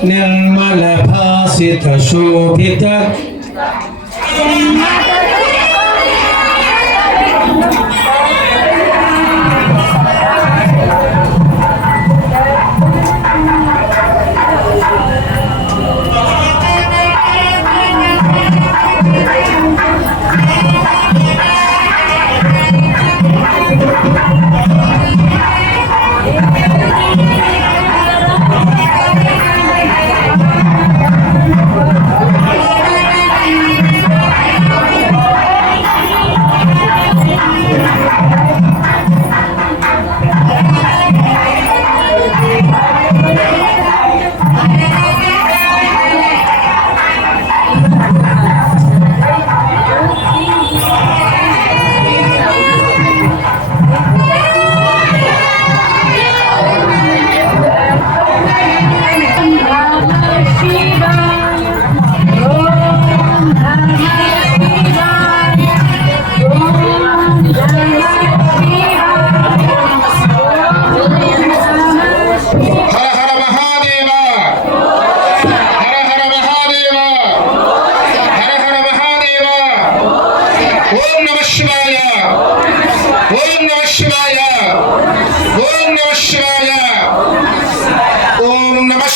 निर्मल भासित शोभित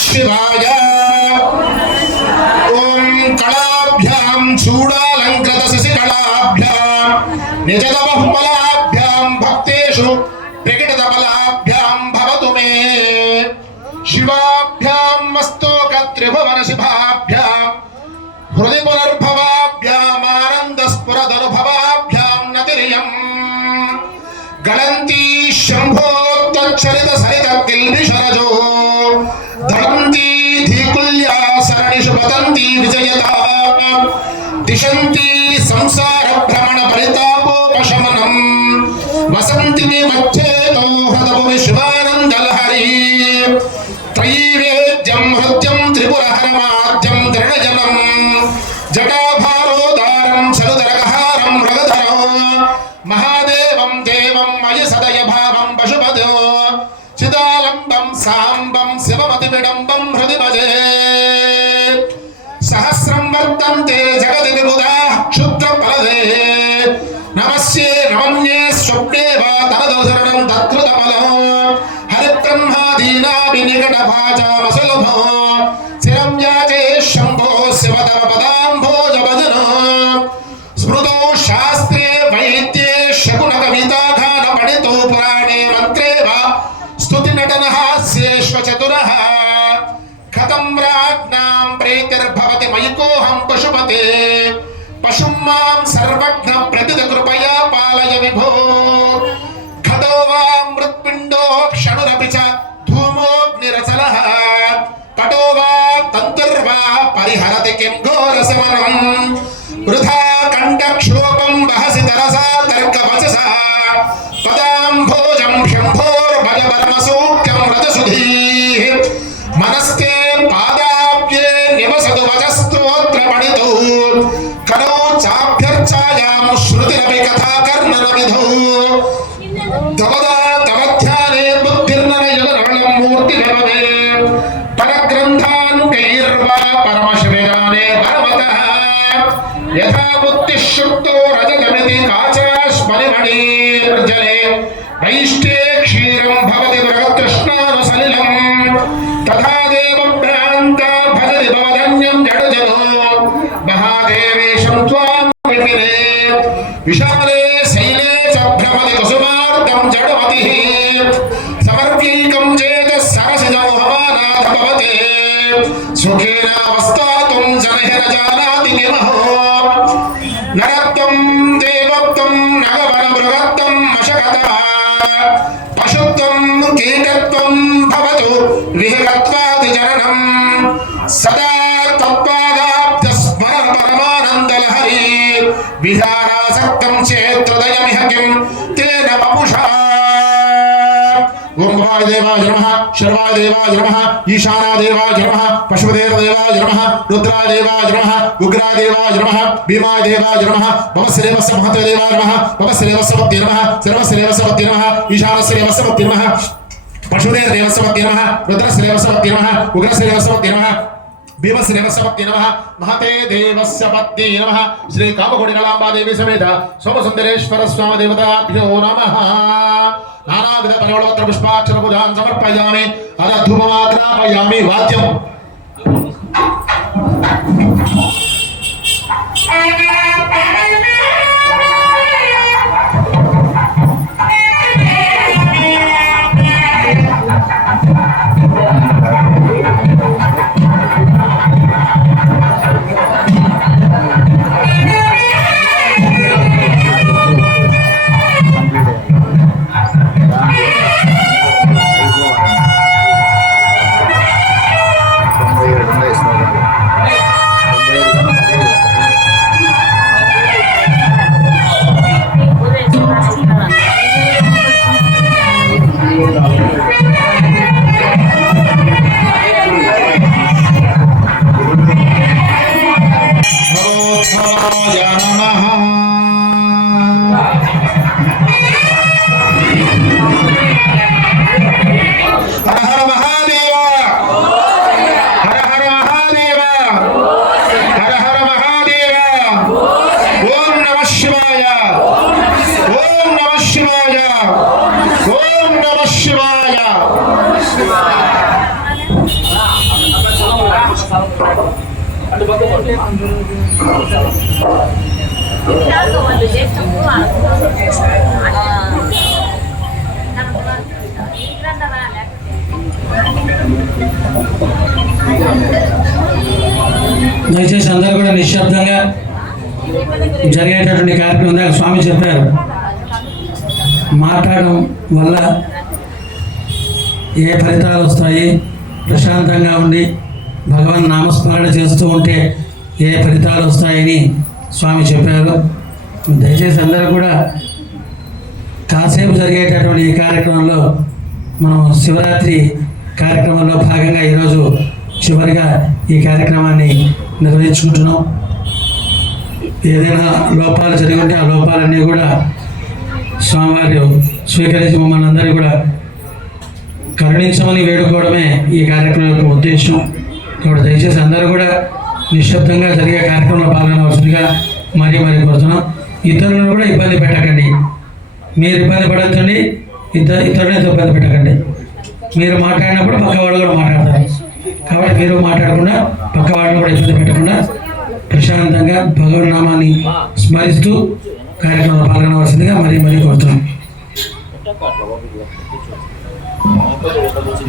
शिवाय ओम कलाभ्याम चूड़ालंकृत शिशिकलाभ्याम निजतमफलाभ्याम भक्तेषु प्रकटितफलाभ्याम भवतु मे शिवाभ्याम मस्तोकत्रिभुवन शिभाभ्याम हृदि पुनर्भवाभ्याम आनन्दस्फुरदनुभवाभ्याम नतिरियं गणन्ति शम्भोत्तच्चरित सरित किल्बिषरजो धरन्ति धीकुल्या सरणिषु पतन्ति विजयता दिशन्ति संसार भ्रमण परितापोपशमनं वसन्ति मे मध्येतो हृदभुवि शिवानन्दलहरी त्रयीवेद्यं हृद्यं त्रिपुरहरमाद्यं दृढजनं जटाभारोदारं सरुदरकहारं मृगधरो महादेवं देवं मयि सदय भावं पशुपदो चिदालम्बं साम्बं शिवमतिविडम्बं हृदि भजे सहस्रं वर्तन्ते जगति विबुधाः क्षुद्रफलदे नमस्ये नमन्ये स्वप्ने वा तनदुसरणं तत्कृतफलो हरिब्रह्मादीनाभिनिकटभाजामसुलभो चिरं याचे शम्भो शिवतव पदाम्भोजभजनो स्मृतो शास्त्रे वैद्ये शकुनकविताघान पठितो पुराणे मन्त्रे वा स्तुतिनटनहास्येष्वचतुरः कथं राज्ञां प्रीतिर्भवति मयि कोऽहं पशुपते पशुं मां सर्वज्ञ प्रतिद कृपया पालय विभो घटो वा मृत्पिण्डो क्षणुरपि च धूमोऽग्निरचलः कटो वा तन्तुर्वा परिहरति किं घोरशमनं वृथा कण्ठक्षोभं वहसि तरसा तर्कवचसा पदाम्भोजं शम्भोर्भजवर्मसूक्तं रजसुधीः मनस्ते पादाब्जे निवसतु वचस्तोत्र पठितो करो चाभ्यर्चाय श्रुतिरपि कथा कर्णन विधौ तवदा तवध्याने बुद्धिर्नरयनरवलं मूर्ति भवे परग्रन्थान् कैर्वा परमशिवजाने परमतः यथा बुद्धिश्रुतो रजतमिति काचास्मरिमणिर्जले वैष्टे क्षीरं भवति बृहत्कृष्णानुसलिलम् तथा देवं भ्रान्ता भजति भवधन्यं जडजनो महादेवेशं त्वां विपिने विशाले शैले च भ्रमति कुसुमार्धं जडमतिः समर्प्यैकं चेत् सरसिजमोहमानाथ भवते सुखेनावस्थातुं जनः न जानाति किमहो नरत्वं देवत्वं नगवनबृहत्तं मशकतः पशुत्वं कीटत्वं भवतु विहगत्वादि जननं सदा तत्पादाब्जस्मरन् परमानन्दलहरी विहारासक्तं चेत् हृदयमिह किं तेन वपुषा ओम भवाय देवाय नमः शर्वाय देवाय नमः ईशानाय देवाय नमः पशुपतेय देवाय नमः रुद्राय देवाय नमः उग्राय देवाय नमः भीमाय देवाय नमः भवस्रेवस्य महते देवाय नमः भवस्रेवस्य भक्ति नमः सर्वस्रेवस्य भक्ति नमः ईशानस्रेवस्य भक्ति नमः पशुपतेय देवस्य भक्ति नमः रुद्रस्रेवस्य भक्ति नमः उग्रस्रेवस्य भक्ति नमः भीमस्रेवस्य भक्ति नमः महते देवस्य भक्ति नमः श्री कामकोटिकलांबा देवी समेत सोमसुंदरेश्वर स्वामी देवताभ्यो नमः नानाविध परिमलपत्र पुष्पाक्षर पूजां समर्पयामि अथ धूपमाग्रापयामि वाद्यम् దయచేసి అందరూ కూడా నిశ్శబ్దంగా జరిగేటటువంటి కార్యక్రమం దాకా స్వామి చెప్పారు. మాట్లాడడం వల్ల ఏ ఫలితాలు వస్తాయి, ప్రశాంతంగా ఉండి భగవన్ నామస్మరణ చేస్తూ ఉంటే ఏ ఫలితాలు వస్తాయని స్వామి చెప్పారు. దయచేసి అందరూ కూడా కాసేపు జరిగేటటువంటి ఈ కార్యక్రమంలో మనం శివరాత్రి కార్యక్రమంలో భాగంగా ఈరోజు చివరిగా ఈ కార్యక్రమాన్ని నిర్వహించుకుంటున్నాం. ఏదైనా లోపాలు జరిగి ఉంటే ఆ లోపాలన్నీ కూడా స్వామివారి స్వీకరించి మమ్మల్ని అందరినీ కూడా కరుణించమని వేడుకోవడమే ఈ కార్యక్రమం యొక్క ఉద్దేశం. కాబట్టి దయచేసి అందరూ కూడా నిశ్శబ్దంగా జరిగే కార్యక్రమంలో పాల్గొనవలసిందిగా మరీ కోరుతున్నాం. ఇతరులను కూడా ఇబ్బంది పెట్టకండి. మీరు ఇబ్బంది పడద్దండి, ఇతరులను ఇబ్బంది పెట్టకండి. మీరు మాట్లాడినప్పుడు పక్క వాళ్ళు కూడా మాట్లాడతారు. కాబట్టి మీరు మాట్లాడకుండా పక్క వాళ్ళని కూడా ఇబ్బంది పెట్టకుండా ప్రశాంతంగా భగవన్నామాన్ని స్మరిస్తూ కార్యక్రమంలో పాల్గొనవలసిందిగా మరీ కోరుతున్నాం.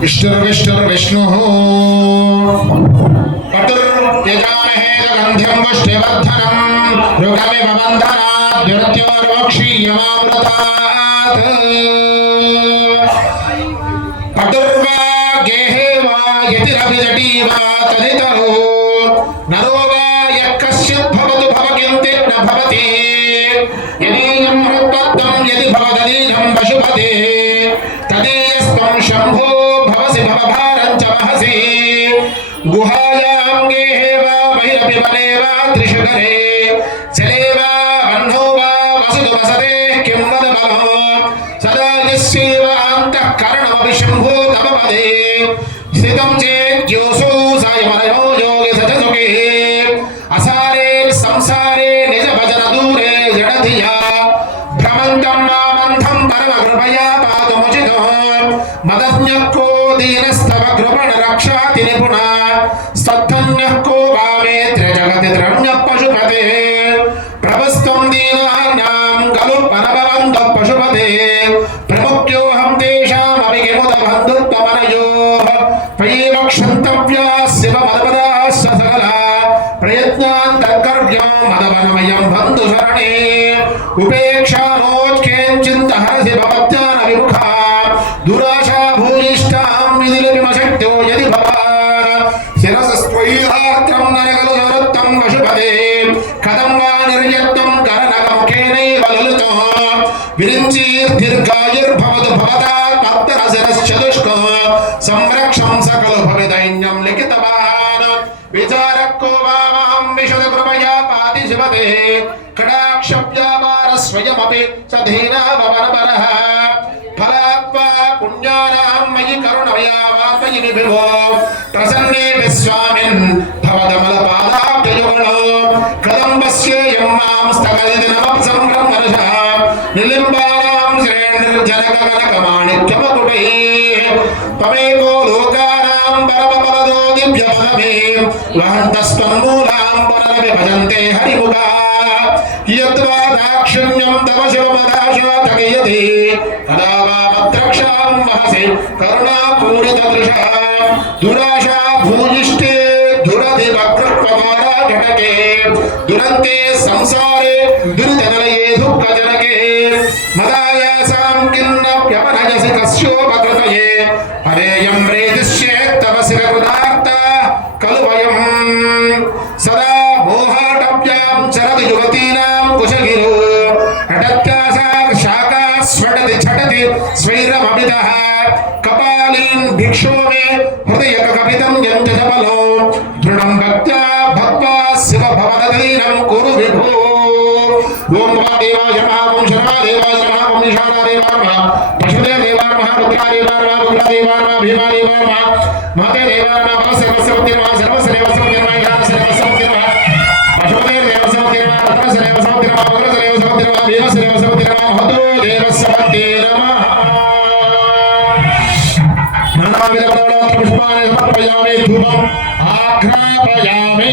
विष्णु पटुर्यजामहे गन्ध्यं पुष्टिवर्धनं रुगमिव बन्धनात् दुर्योर्वक्षीयमामृतात् पटुर्वा गेहे वा यतिरभिजटी वा तदितरो नरो वा यः कश्चित् भवतु भवकिन्तिः न भवति यदीयं हृत्पद्मं यदि भवदधीनं पशुपते तदीयस्त्वं शम्भो भवसि भवभारं च वहसि गुहायां गेहे वा बहिरपि वने वा त्रिशुकरे जले वा वह्नौ वा पशुपते स्थितं चेद्योऽसौ सायमनयो योगे सचसुखे असारे संसारे निज भजन दूरे जडधिया भ्रमन्तं मामन्थं परमकृपया पातुमुचितो मदज्ञः को दीनस्तव कृपण रक्षाति निपुणा सद्धन्यः को वामेत्र जगति त्रण्यः पशुपते प्रभस्त्वं दीनानां खलु पनभवन्तः पशुपते प्रमुख्योऽहं तेषामपि किमुदबन्धुत्वमनयोः त्वयैव क्षन्तव्याः शिवमदपदाः सकला प्रयत्नान् तत्कर्व्यो मदवनमयं बन्धुशरणे उपेक्षानोत्केञ्चिन्तहरसि भवत्यानविमुखा दुराशा भूयिष्ठां विधिलविमशक्तो यदि भवान् शिरसस्त्वयीहार्त्रं नरकलु सरत्तं पशुपते कथं वा निर्यत्तं करनकमुखेनैव ललितो विरिञ्चीर्दीर्घायुर्भवतु भवतात्मत्तरशिरश्चतुष्को संरक्षं सकलो भवेदैन्यं लिखितवान् विचारको वामहं विशदकृपया पाति शिवते कटाक्षव्यापार स्वयमपि स धीनाभवनपरः फलात्वा पुण्यानां मयि करुणया वापयि विभो प्रसन्ने विस्वामिन् भवदमलपादाब्जयुगलो कदम्बस्येयं मां स्थगयति नमः संभ्रमरसः निलिम्बानां श्रेणिर्जनकगणकमाणिक्यमकुटैः त्वमेको लोकानां परमपदो दिव्यपदमे वहन्तस्त्वन्मूलां पुनरपि भजन्ते हरिमुखा यद्वा दाक्षिण्यं तव शिवमदाशोचयति तदा वा मद्रक्षां वहसि करुणापूरितदृशा दुराशा भूयिष्ठे दुरधिवक्रुत्वमारा झटके दुरन्ते संसारे दुर्जनलये दुःखजनके मदायासां किन्नप्यपनजसि कस्योपकृतये हरेयं प्रेतिष्येत्तव शिवकृतार्ता खलु वयं सदा मोहाटव्यां चरति युवतीनां कुशगिरो हठत्यासा शाखा स्वटति छटति स्वैरमभितः कपालीन् भिक्षो मे हृदयककपितं यञ्जबलो दृढं भक्त्या भक्त्वा शिव भवदधीनं कुरु विभो ओं देवाय नमः ओं शर्वादेवाय नमः ओं ईशानादेवाय नमः पशुदेवाय नमः रुद्रादेवाय नमः रुद्रादेवाय नमः भीमादेवाय नमः महदेवाय नमः सर्वसवते नमः सर्वसदेवसवते नमः यानसदेवसवते नमः पशुदेवसवते नमः रत्नसदेवसवते नमः मकरसदेवसवते नमः भीमसदेवसवते नमः महदेवसवते नमः नानाविधपदार्थानि पुष्पाणि समर्पयामि धूपम् आघ्रापयामि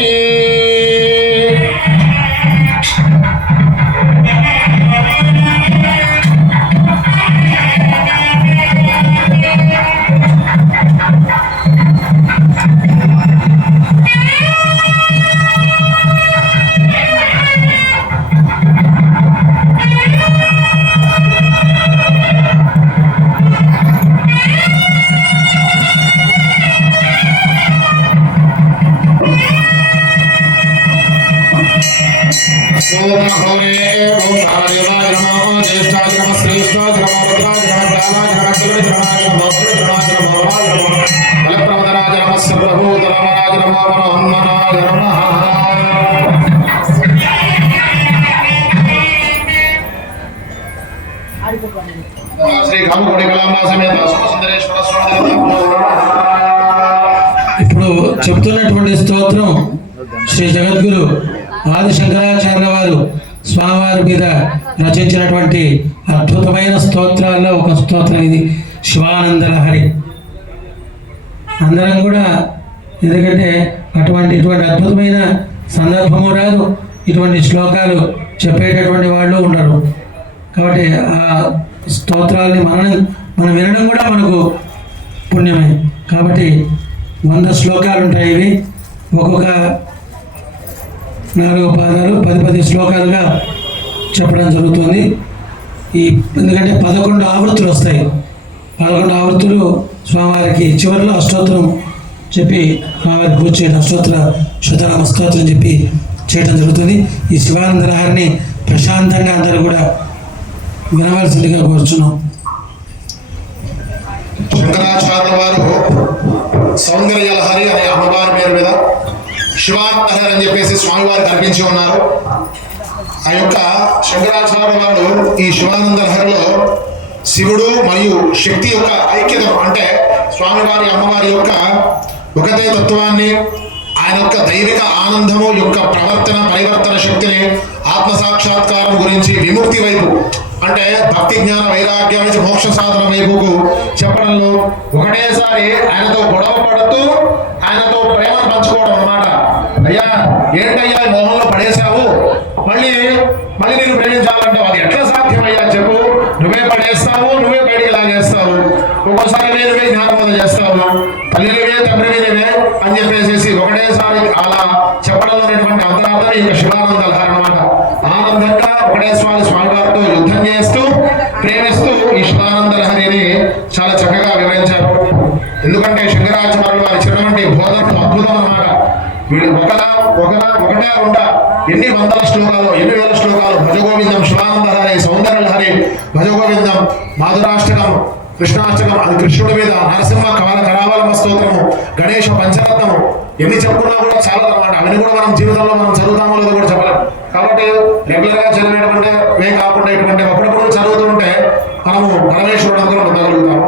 ఇప్పుడు చెప్తున్నటువంటి స్తోత్రం శ్రీ జగద్గురు ఆది శంకరాచార్య వారు స్వామివారి మీద రచించినటువంటి అద్భుతమైన స్తోత్రాల్లో ఒక స్తోత్రం ఇది శివానంద లహరి. అందరం కూడా ఎందుకంటే ఇటువంటి అద్భుతమైన సందర్భము రాదు, ఇటువంటి శ్లోకాలు చెప్పేటటువంటి వాళ్ళు ఉండరు. కాబట్టి ఆ స్తోత్రాలని మనం వినడం కూడా మనకు పుణ్యమే. కాబట్టి 100 శ్లోకాలు ఉంటాయి. ఇవి ఒక్కొక్క 4 పాదాలు 10 శ్లోకాలుగా చెప్పడం జరుగుతుంది. ఎందుకంటే 11 ఆవృత్తులు వస్తాయి. 11 ఆవృత్తులు స్వామివారికి చివరిలో అష్టోత్తరం చెప్పి స్వామివారికి పూజ చేయడం, అష్టోత్తర శతనామ స్తోత్రం చెప్పి చేయడం జరుగుతుంది. ఈ శివానంద లహరిని ప్రశాంతంగా అందరూ కూడా వినవలసిందిగా కోరుచున్నాం. శంకరాచార్యుల వారు సౌందర్య లహరి అనే అమ్మవారి పేరు మీద శివానంద లహరి అని చెప్పేసి స్వామివారు కనిపించి ఉన్నారు. ఆ యొక్క శంకరాచార్యుల వారు ఈ శివానంద లహరిలో శివుడు మరియు శక్తి యొక్క ఐక్యత అంటే స్వామివారి అమ్మవారి యొక్క ఒకటే తత్వాన్ని, ఆయన యొక్క దైవిక ఆనందము యొక్క ప్రవర్తన పరివర్తన శక్తిని, ఆత్మ సాక్షాత్కారం గురించి విముక్తి వైపు అంటే భక్తి జ్ఞాన వైరాగ్యం నుంచి మోక్ష సాధన వైపుకు చెప్పడంలో ఒకటేసారి ఆయనతో గొడవ పడుతూ ఆయనతో ప్రేమను పంచుకోవడం అన్నమాట. అయ్యా ఏంటయ్యా మోహంలో పడేశావు, మళ్ళీ నేను ప్రేమించాలంటావు, అది ఎట్లా సాధ్యమయ్యా చెప్పు, నువ్వే పడేస్తావు, నువ్వే బయటికి లాగేస్తావు, ఒక్కోసారి నువ్వే జ్ఞానబోధ చేస్తావు, తల్లినివే తండ్రినివే అని చెప్పేసి ఒకటేసారి అలా చెప్పడంలో ఉన్నటువంటి అంతరార్థం ఈ శివానంద లహరి అన్నమాట. ఆనందంగా ఒకటేసారి స్వామివారితో యుద్ధం చేస్తూ ప్రేమిస్తూ ఈ శివానంద లహరిని చాలా చక్కగా వివరించారు. ఎందుకంటే శంకరాచార్యులు వారి చిన్నటువంటి బోధనలు అద్భుతం అన్నమాట. వీళ్ళు ఒకటే ఉండా ఎన్ని వందల శ్లోకాలు, ఎన్ని వేల శ్లోకాలు, భజగోవిందం, శివానంద హరి, సౌందర్య హరి, భజగోవిందం, మాధురాష్టకం, కృష్ణాష్టకం, అది కృష్ణుడి మీద, నరసింహ కరావలమ స్తోత్రము, గణేష పంచరత్నము, ఎన్ని చెప్పుకున్నా కూడా చాలా అన్నమాట. అవన్నీ కూడా మనం జీవితంలో మనం చదువుతామో లేదో కూడా చెప్పలేం. కాబట్టి రెగ్యులర్ గా చదివేటువంటి వే కాకుండా ఇటువంటి అప్పుడప్పుడు చదువుతుంటే మనము పరమేశ్వరుడు అందరూ పొందగలుగుతాము.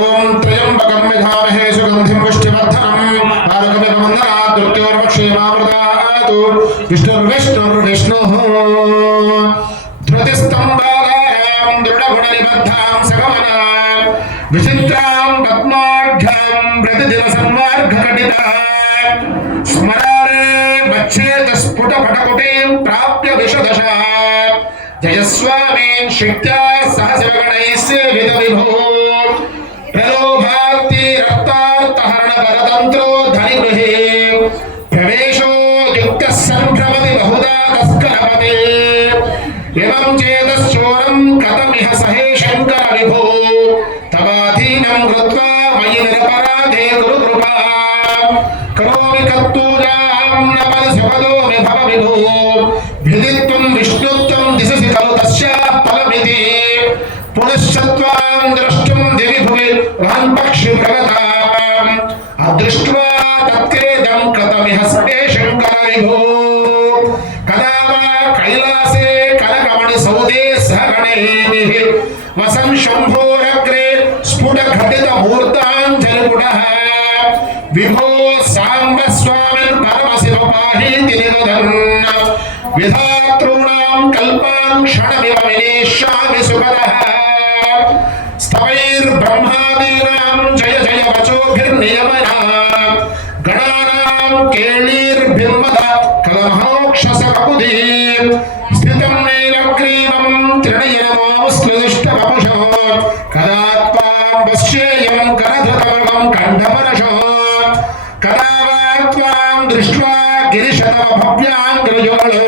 ఓం త్రయంబకం యజామహే సుగంధిం పుష్టివర్ధనం పాదకమివ వందనాత్ మృత్యోర్మక్షేమామృతాత్ విష్ణుర్విష్ణుర్విష్ణుః ధృతిస్తంభాధారాం దృఢగుణనిబద్ధాం సగమనాం విచిత్రాం పద్మాఢ్యాం ప్రతిదిన సంవార్ఘకటితాం స్మరారే మచ్చేత స్ఫుటపటకుటీం ప్రాప్య విశదశాం జయస్వామీన్ శక్త్యా సహ శివగణైః సేవిత విభో ప్రలోభార్తి రక్తార్తహరణ పరతంత్రో ధనిగృహే ప్రవేశో యుక్త సంభ్రమతి బహుదా తస్కరపతే ఇమం చేతశ్చోరం కథమిహ సహే శంకర విభో తవాధీనం కృత్వా మయి నిరపరాధే గురు కృపా కరోమి కర్తూజాం నపద సుపదోమి భవ విభో విదిత్వం విష్ణుత్వం దిశసి ఖలు తస్యా ఫలమితి పునశ్చత్వాం ద్రష్టుం దివి భువి వహన్ పక్షి ప్రగతాం అదృష్ట్వా తత్కేదం కథమిహ సహే శంకర విభో కదా వా కైలాసే కనకమణి సౌదే సహగణైః వసం శంభోరగ్రే స్ఫుట ఘటిత మూర్తాంజలిపుటః విభో సాంబ స్వామిన్ పరమశివ పాహీతి నిరుధన్ విధాతॄణాం కల్పాన్ క్షణమివ వినేష్యామి సుపదః స్తవైర్బ్రహ్మాదీనాం జయ జయ వచోభిర్నియమనాం గణానాం కేళీర్భిర్మద కలమహోక్షసకపుదీం స్థితం నీలగ్రీవం త్రిణయనమోస్కృదిష్టవపుషో కదా త్వాం పశ్యేయం కరధృతమృగం కంఠపరశో కదా వా త్వాం దృష్ట్వా గిరిశతవ భవ్యాంగ్రయోళో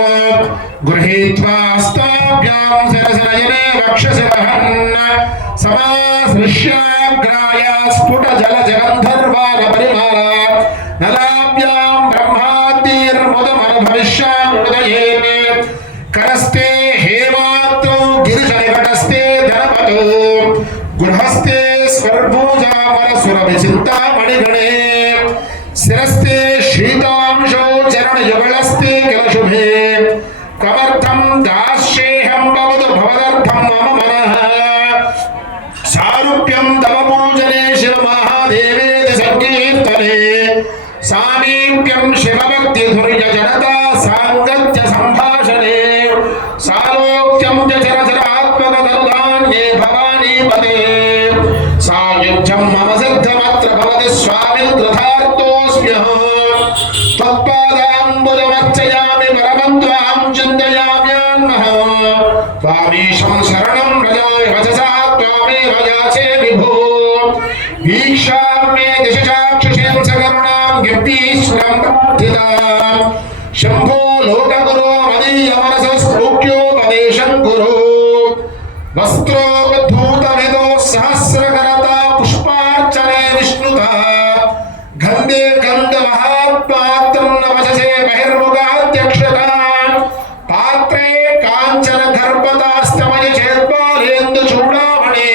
గృహీత్వా స్తాభ్యాం సరసనయనే వక్షసి వహన్ సమాసృష్యాగ్రాయ స్ఫుట జల జగంధర్వార పరిమాల నలాభ్యాం బ్రహ్మాద్యైర్ముదమన భవిష్యాం హృదయేనే కరస్తే హేమాత్రో గిరిశనికటస్తే ధనపతో గృహస్థే స్వర్భూజామర సురభిచింతామణిగణే శిరస్తే శీతాంశో చరణయుగళస్తే కిల శుభే కమర్థం దాస్యేహం భవతు భవదర్థం మమ మనః సారూప్యం తవ పూజనే శివ మహాదేవేతి సంకీర్తనే సామీప్యం శివభక్తి ధుర్య జనతా సాంగత్య సంభాషణే సాలోక్యం చ చరచరాత్మకతరుధాన్యే భవానీపదే సాయుధ్యం మమ సిద్ధమత్ర భవతి స్వామిన్ కృతార్థోస్మ్యహం తత్పాదాంబుజమర్చయామి పరమం త్వాం చింతయామ్యాన్మహం త్వామీశం శరణం వ్రజామి వచసా త్వామేవ యాచే విభో ఈక్షామ్యే దిశచాక్షుషేం సకరుణాం గిర్తీశ్వరం ప్రార్థితాం శంభో లోకగురో మదీయమనసస్ఫూక్యోపదేశం గురు వస్త్రోద్ధూతమిదో సహస్రకరతా పుష్పార్చనే విష్ణుతా గంధే గంధమహాత్పాత్రం నవశసే బహిర్ముఖాధ్యక్షతా పాత్రే కాంచన గర్భతాస్తమయ చేద్బాలేందు చూడామణి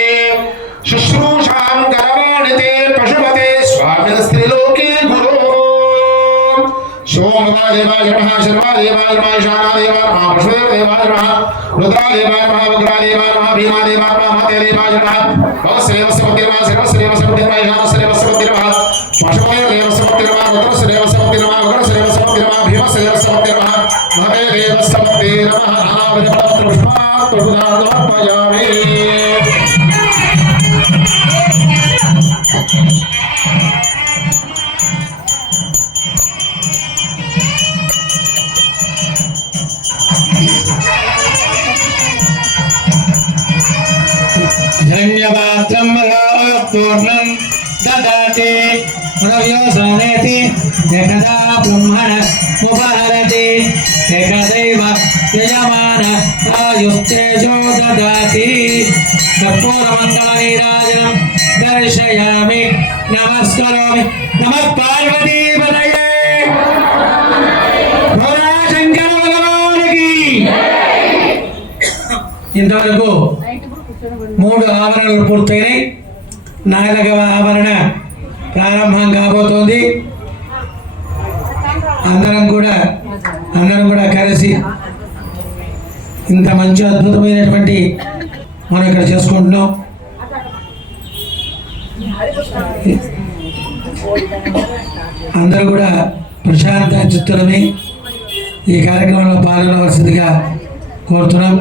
శుశ్రూషాం కరవాణితే పశుపతే స్వామిన స్త్రీలోకే గురు సోమవార देवाय नमः शर्वा देवाय नमः ईशाना देवाय नमः पशुदेव देवाय नमः रुद्रा देवाय नमः वग्रा देवाय नमः भीमा देवाय नमः महते देवाय नमः भवस्रेवस्वति नमः सर्वस्रेवस्वति नमः ईशानस्रेवस्वति नमः पशुदेव देवस्वति नमः रुद्रस्रेवस्वति नमः वग्रस्रेवस्वति नमः भीमस्रेवस्वति नमः महते देवस्वति नमः नानाविधपुष्पात्मदानमर्पयामि। धन्यवादं पूर्णं ददाति प्रव्योसनेति एकदा ब्रह्मण उपहरति एकदैव यजमान आयुस्तेजो ददाति कर्पूरमण्डलनीराजनं दर्शयामि नमस्करोमि नमः पार्वतीपतये भोलाशंकर भगवानुकी। ఇంతవరకు 3 ఆవరణలు పూర్తయినాయి. 4వ ఆవరణ ప్రారంభం కాబోతోంది. అందరం కూడా కలిసి ఇంత మంచి అద్భుతమైనటువంటి మనం ఇక్కడ చేసుకుంటున్నాం. అందరూ కూడా ప్రశాంత చిత్తులమై ఈ కార్యక్రమంలో పాల్గొనవలసిందిగా కోరుతున్నాం.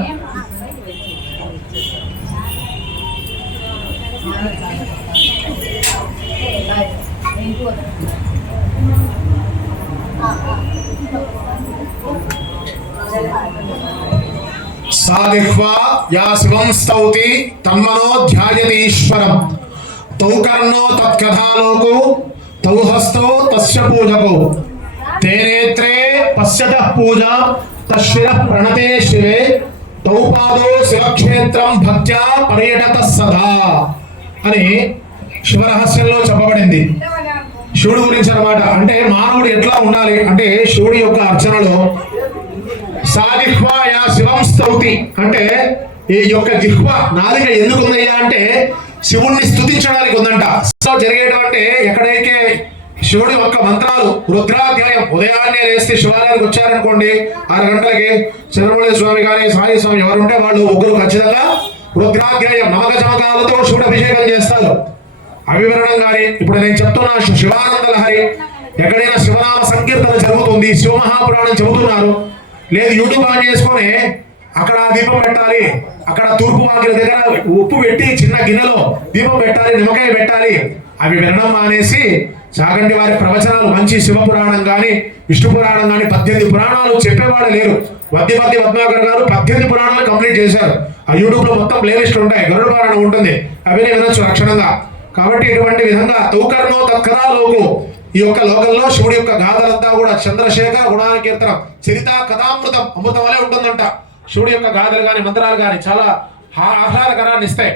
सादिह्वा या शिवं स्तौति तन्मनो ध्यायतीश्वरं तौ कर्णो तत्कथालोको तौ हस्तो तस्य पूजको ते नेत्रे पश्यतः पूजां तश्शिरः प्रणते शिवे तौ पादो शिवक्षेत्रं भक्त्या पर्यटतः सदा అని శివరహస్యంలో చెప్పబడింది. శివుడి గురించి అన్నమాట. అంటే మానవుడు ఎట్లా ఉండాలి అంటే శివుడి యొక్క అర్చనలో సాదిహ్వాయా శివం స్తౌతి అంటే ఈ యొక్క జిహ్వ నాలుక ఎందుకు ఉందయ్యా అంటే శివుణ్ణి స్తుతించడానికి ఉందంట. సో జరిగేటువంటి ఎక్కడైతే శివుడి యొక్క మంత్రాలు రుద్రాధ్యాయం ఉదయాన్నే లేస్తే శివాలయానికి వచ్చారనుకోండి 6 గంటలకి చంద్రమౌళి స్వామి కానీ సాయి స్వామి ఎవరుంటే వాళ్ళు ముగ్గురు ఖచ్చితంగా రుద్రాధ్యాయం నవక చమకాలతో శివుడు అభిషేకం చేస్తారు. అవివరణం కానీ ఇప్పుడు నేను చెప్తున్నా శివానంద లహరి ఎక్కడైనా శివనామ సంకీర్తన జరుగుతుంది, శివమహాపురాణం చెబుతున్నారు, లేదు యూట్యూబ్ ఆన్ చేసుకొని అక్కడ దీపం పెట్టాలి, అక్కడ తూర్పు వాకిల దగ్గర ఉప్పు పెట్టి చిన్న గిన్నెలో దీపం పెట్టాలి, నిమ్మకాయ పెట్టాలి, అవి వినడం మానేసి చాగంటి వారి ప్రవచనాలు మంచి శివపురాణం కానీ విష్ణు పురాణం కానీ 18 పురాణాలు చెప్పేవాడు లేరు. వద్దిపత్తి పద్మాకర్ గారు 18 పురాణాలు కంప్లీట్ చేశారు. ఆ యూట్యూబ్ లో మొత్తం ప్లేలిస్ట్ ఉంటాయి, గరుడ పురాణం ఉంటుంది, అవన్నీ వినొచ్చు లక్షణంగా. కాబట్టి ఇటువంటి విధంగా తౌకర్ణో తత్కథాలోకు ఈ యొక్క లోకంలో శివుడి యొక్క గాథలంతా కూడా చంద్రశేఖర గుణాకీర్తనం చరిత కథామృతం అమృతం వలె ఉంటుందంట. శివుడి యొక్క గాథలు కానీ మంత్రాలు కానీ చాలా ఆహ్లాదకరాన్ని ఇస్తాయి.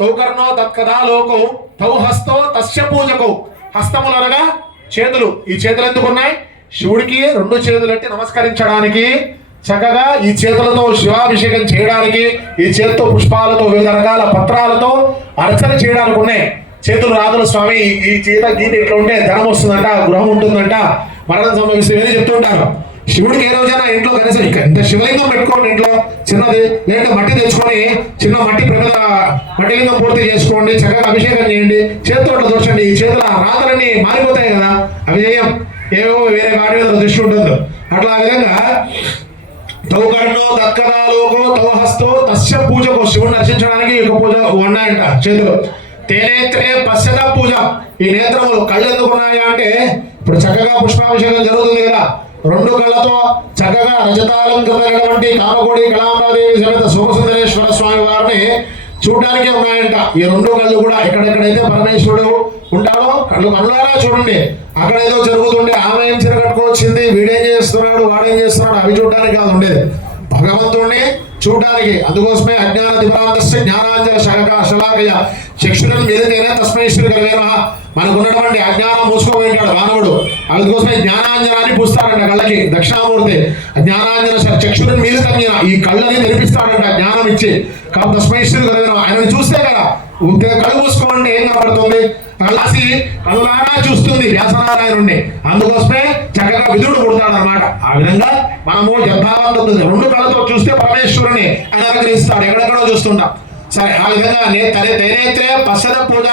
తౌకర్ణో తత్కథాలోకు తౌ హస్తో తస్య పూజకు హస్తములు అనగా చేతులు. ఈ చేతులు ఎందుకు ఉన్నాయి? శివుడికి 2 చేతులు అంటే నమస్కరించడానికి, చక్కగా ఈ చేతులతో శివాభిషేకం చేయడానికి, ఈ చేతితో పుష్పాలతో వివిధ రకాల పత్రాలతో అర్చన చేయడానికి ఉన్నాయి. చేతులు రాదుల స్వామి ఈ చేత గీత ఇట్లా ఉంటే ధనం వస్తుందంట, గృహం ఉంటుందంట, మరణం సంభవిస్తుంది చెప్తుంటారు. శివుడికి ఏ రోజైనా ఇంట్లో కనీసం ఇంత శివలింగం పెట్టుకోండి ఇంట్లో చిన్నది, లేదంటే మట్టి తెచ్చుకొని చిన్న మట్టిలింగం పూర్తి చేసుకోండి, చక్కగా అభిషేకం చేయండి, చేతితో దోచండి. ఈ చేతుల రాతలన్నీ మారిపోతాయి కదా, అవి చేయం ఏవో వేరే వాటి మీద దృష్టి ఉంటుంది. అట్లా ఆ విధంగా తౌకర్ణో దక్కదాలోకో తౌహస్తో తస్య పూజకు శివుడిని దర్శించడానికి ఈ యొక్క పూజ ఉన్నాయంట చేతులు. తేనేత్రే పశ్యత పూజ. ఈ నేత్రములు కళ్ళు ఎందుకు ఉన్నాయా అంటే ఇప్పుడు చక్కగా పుష్పాభిషేకం జరుగుతుంది కదా, 2 కళ్ళతో చక్కగా రజతాలంకృతమైనటువంటి కామకోడి కళాంబాదేవి సమేత సోమసుందరేశ్వర స్వామి వారిని చూడడానికే ఉన్నాయంట. ఈ 2 కళ్ళు కూడా ఎక్కడెక్కడైతే పరమేశ్వరుడు ఉంటాడో కళ్ళులారా చూడండి. అక్కడ ఏదో జరుగుతుండే ఆమె ఏం చిరగట్టుకొచ్చింది, వీడేం చేస్తున్నాడు, వాడేం చేస్తున్నాడు, అవి చూడడానికి కాదు ఉండేది, భగవంతుడిని చూడడానికి. అందుకోసమే అజ్ఞాన దివాంతస్య జ్ఞానాంజన శలాకయ చక్షులను మెదితేనే తస్మైశ్వరి కలిగిన మనకున్నటువంటి అజ్ఞానం మూసుకోబోయింటాడు మానవుడు. అందుకోసమే జ్ఞానాంజనాన్ని పూస్తాడంట కళ్ళకి దక్షిణామూర్తి. జ్ఞానాంజన చక్షులను మీదితమ్మిన ఈ కళ్ళని తెరిపిస్తాడంట జ్ఞానం ఇచ్చి. కాబట్టి తస్మైశ్వరి కలిగిన ఆయనను చూస్తే కదా కళ్ళు మూసుకోండి ఏం కనబడుతుంది? కళ్ళాసి కళ్ళారా చూస్తుంది వ్యాసనారాయణుడిని. అందుకోసమే చక్కగా విదురుడు పుడతాడు అనమాట. ఆ విధంగా మనము యథావంతుడు రెండు కళ్ళతో చూస్తే పరమేశ్వరుని ఆయన అనుగ్రహిస్తాడు. ఎక్కడెక్కడో చూస్తుంటాం. సరే, ఆ విధంగా తైనేత్రే పశ్చద పూజ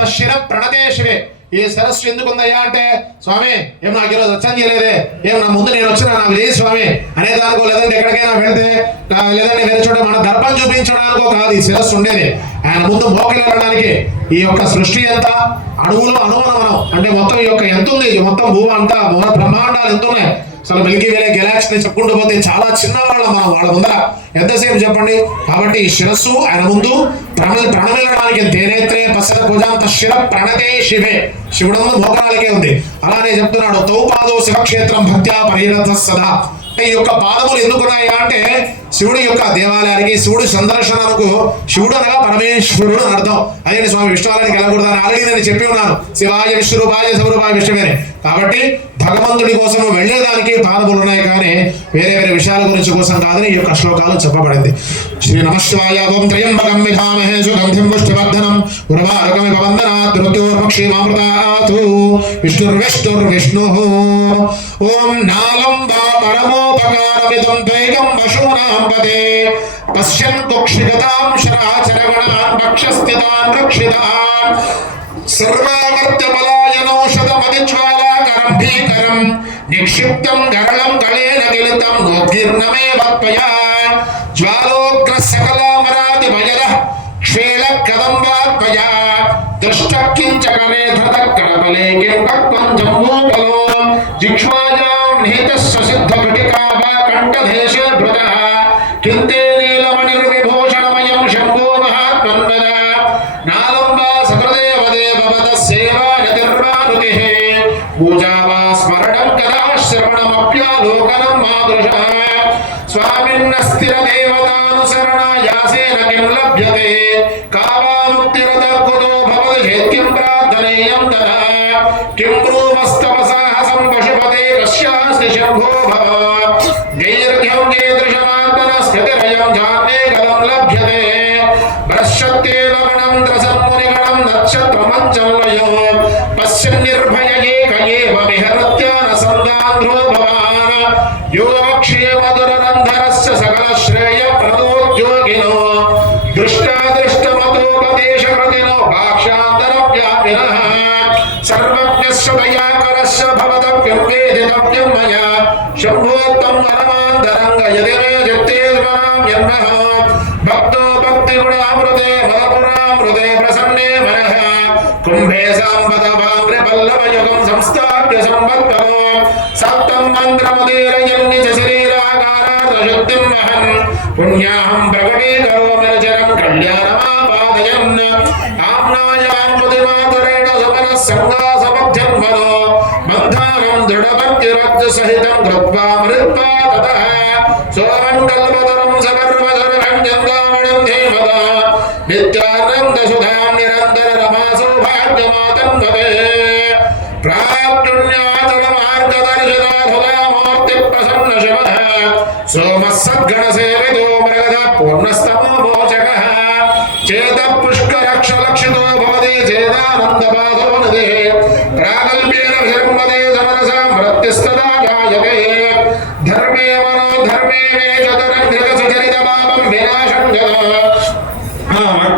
తశిర ప్రణతేశవే. ఈ సరస్సు ఎందుకు ఉందయ్యా అంటే, స్వామి ఏం నాకు ఈరోజు వచ్చని చేయలేదే, ఏం నా ముందు నేను వచ్చినా నాకు లేదు స్వామి అనే దానికో, లేదంటే ఎక్కడికైనా వెళితే, లేదంటే వేరే చోట మన దర్పం చూపించడానికో కాదు ఈ శిరస్సు ఉండేది. ఆయన ముందు మోకలిడడానికి. ఈ యొక్క సృష్టి ఎంత అణువులు అనువనం అంటే మొత్తం ఈ యొక్క ఎంత ఉంది, మొత్తం భూమి అంతా బ్రహ్మాండాలు ఎంత ఉన్నాయి. అసలు మిల్కీ వేలే గెలాక్సీని చెప్పుకుంటూ పోతే చాలా చిన్నవాళ్ళం మనం వాళ్ళ ముందర. ఎంతసేపు చెప్పండి. కాబట్టి ఈ శిరస్సు ఆయన ముందు ప్రణమిల్లడానికి తేనేత్రే పశ్చద పూజాంత శిర ప్రణతే శివే. శివుడు ముందు మోకరాలకే ఉంది. అలానే చెప్తున్నాడు, తౌపాదో శివక్షేత్రం భక్త్యా పరిరథ సదా. ఈ యొక్క పాదములు ఎందుకున్నాయా అంటే, శివుడి యొక్క దేవాలయానికి, శివుడి సందర్శనకు, శివుడు అనగా పరమేశ్వరుడు అని అర్థం. అదే స్వామి విష్ణువాలయానికి వెళ్ళకూడదని ఆల్రెడీ నేను చెప్పి ఉన్నాను. శివాయ విష్ణురూపాయ సౌరూపాయ విష్ణువే. కాబట్టి భగవంతుడి కోసం వెళ్ళేదానికి పాదములు ఉన్నాయి, కానీ వేరే వేరే విషయాల గురించి కోసం కాదని ఈ యొక్క శ్లోకాలు చెప్పబడింది. శ్రీ నమశివాయ. ఓం త్రయంబకం విధామహే సుగంధిం పుష్టివర్ధనం ఉర్వారుకమివ వందనాత్ మృత్యోర్మక్షీమామృతాతు విష్ణుర్విష్ణుర్విష్ణుః. ఓం నాలంబా పరమోపకారమిదం ద్వైకం వశూనాం పదే పశ్యన్ కుక్షిగతాం శరాచరగణాన్ భక్షస్థితాన్ రక్షితాన్ సర్వామర్త్యపలాయనౌషధమతిజ్వాలాకరం భీకరం నిక్షిప్తం గరళం గళేన గిలితం నోద్గీర్ణమేవ త్వయా జ్వాలోగ్ర సకలామరాది భయరః క్షేళ కదంబా త్వయా దృష్టకించ కరే ధృతకరబలే కిం తత్వం జంబూకలో జిక్ష్వాయాం నిహితస్య సిద్ధఘటికాభా కంఠదేశే భృతః కింతే నీలమణిర్విభూషణమయం శంభో మహాత్మన్వద నాలంబా సేవానిర్వానుతిః పూజా వా స్మరణం కదా శ్రవణమప్యాలోకనం మాదృశః స్వామిన్నస్థిరదేవతానుసరణాయాసేన కిం లభ్యతే కావాముక్తిరతర్కుతో భవతి హేత్యం ప్రార్థనేయం తదా కిం బ్రూమస్తపసాహసం పశుపతే కస్యాస్తి శంభో భవ గైర్ఘ్యం గేదృశమాత్మనస్థితిరయం జాతే గలం లభ్యతే భ్రశ్యత్యేవ గణం త్రసన్మునిగణం నక్షత్రమంచల్లయో పశ్యన్ నిర్భయ ఏక ఏవ విహరత్యాన సందాంధ్రో భవాన్ యోగక్షేమదురరంధరస్య సకల శ్రేయ ప్రదోద్యోగినో దృష్టాదృష్టమతోపదేశకృతినో భాక్షాంతరవ్యాపినః సర్వజ్ఞస్య దయాకరస్య భవతవ్యం వేదితవ్యం మయా శంభోత్తం పరమాంతరంగ యది మే జక్తేర్వనాం యన్మః భక్తో భక్తిగుణామృతే మదపురామృతే ప్రసన్నే మనః కుంభే సాంబదవాంగ్రి పల్లవయుగం సంస్థాప్య సంవత్సరో సప్తం మంత్రముదీరయన్ నిజ శరీరాకారార్థశుద్ధిం వహన్ పుణ్యాహం ప్రకటీకరోమి నిరచరం కళ్యాణమాపాదయన్ ఆమ్నాయాముదిమాతురేణ సుమనః సంగాసమధ్యన్వనో మంధారం దృఢభక్తిరజ్జు సహితం కృత్వా మృత్వా తతః సోమన్కల్పతరం సమర్వసర్వం జంగామణం ధీమత నిత్యానంద సుధాం నిరంతర రమా సౌభాగ్యమాతం వదే ప్రాప్తున్యాతల మార్గదర్శనాధులామూర్తి ప్రసన్న శివః సోమః సద్గణ సేవితో మృగధ పూర్ణస్తమో మోచకః చేత పుష్కరక్షలక్షితో భవతి చేదానందపాదో నదే ప్రాగల్భ్యేన ధర్మదే సమరసా మృత్యుస్తదా జాయతే ధర్మే మనో ధర్మే మే చతురంధ్రిక సుచరిత పాపం వినాశం జగ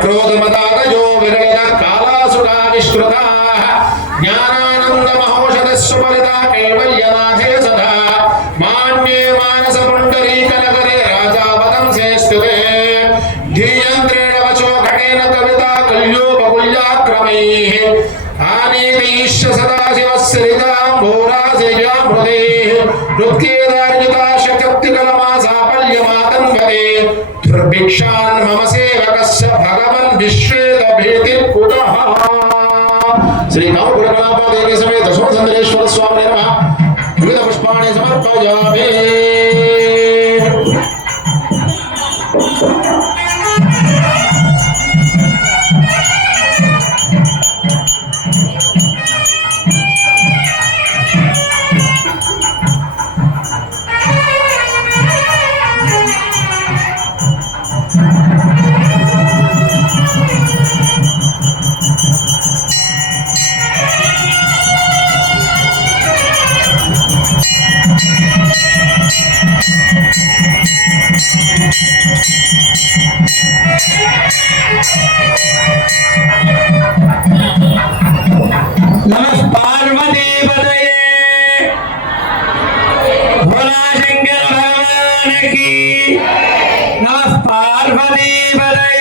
క్రోధమదాదయో విరళిత కాలాసురా విశ్రుతాః జ్ఞానానంద మహోషధస్సుపరితా కైవల్యనాథే సదా మాన్యే మానస పుండరీక నగరే రాజావతంసే స్థితే ధీయంత్రేణ వచో ఘటేన కవితా కల్యోపకుల్యాక్రమైః ఆనీతైశ్చ సదాశివస్సరితాంబోరాశయామృతే రుక్కేదార్జితా శక్తికలమాసాపల్యమాతంవదే దుర్భిక్షాన్ మమ సేవకస్య భగవన్ విశ్వేత భీతి కుతః. శ్రీ నవపురగణాపదేవి సమేత సోమసుందరేశ్వర స్వామి నమః. వివిధ పుష్పాణి సమర్పయామి. नमः पार्वती पतये भोला शंकर भगवान की नमः पार्वती पतये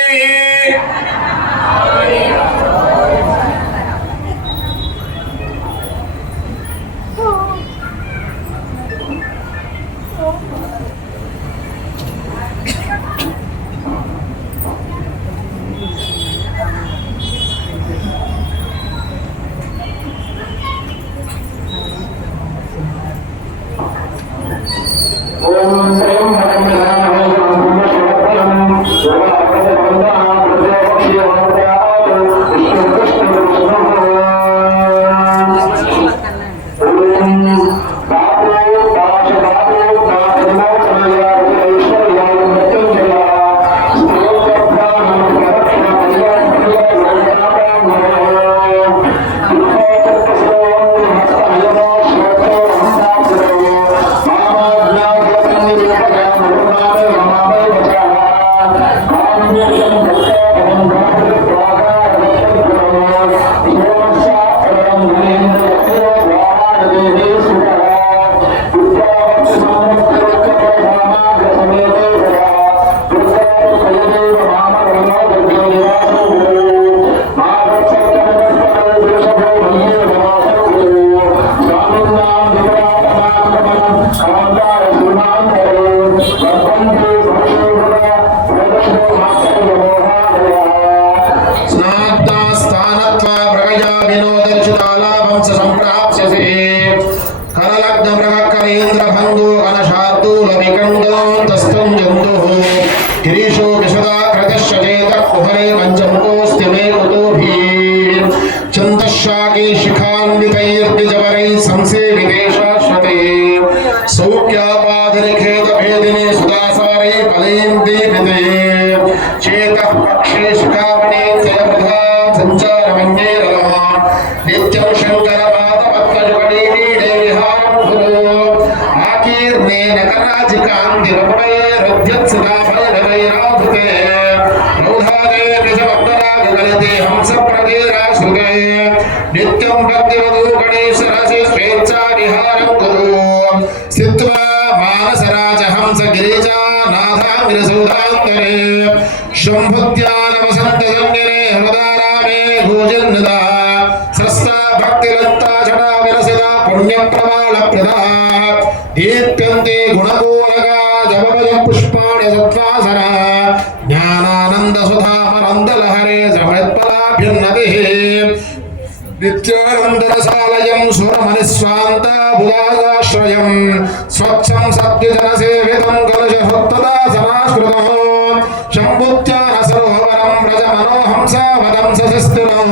गिरीशो विशदाकृतश्चेत कुहरे पञ्चमुखोऽस्ति मे कुतोभिः चन्दशाके शिखान्वितैर्द्विजवरैः संसेविते शाश्वते सौख्यापादिनिखेतभेदिने सुदासारे कलयं दीपिते चेतः पक्षे शिखामणे जयप्रधा सञ्चारमन्यैरलः नित्यं शङ्करपादपद्मजुगणे नीडे विहारं कुरु आकीर्णे नकराजिकान्तिरमणे रुध्यत्सदा भैरवैराधुते रौधादे विषमग्नरागगलिते हंसप्रदेराश्रुते नित्यं भक्तिवधू गणेशरसे स्वेच्छा विहारं कुरु स्थित्वा मानसराजहंस गिरिजानाथाग्रसौधान्तरे शम्भुद्यानवसन्तसंज्ञरे हृदारामे भोजन्नदा स्रस्ता भक्तिलत्ता जटा विलसिता पुण्यप्रवालप्रदा दीप्यन्ते गुणगोलगा जपभयं पुष्पाणि सत्त्वासरा ज्ञानानन्दसुधामनन्दलहरे समयत्पलाभ्युन्नतिः नित्यानन्दरसालयं सुरमनिस्वान्ताबुधाश्रयं स्वच्छं सद्विजनसेवितं कलशहृत्तदासनाश्रितं शम्भुत्यानसरोवरं व्रजमनोहंसावदं सशिस्तिनं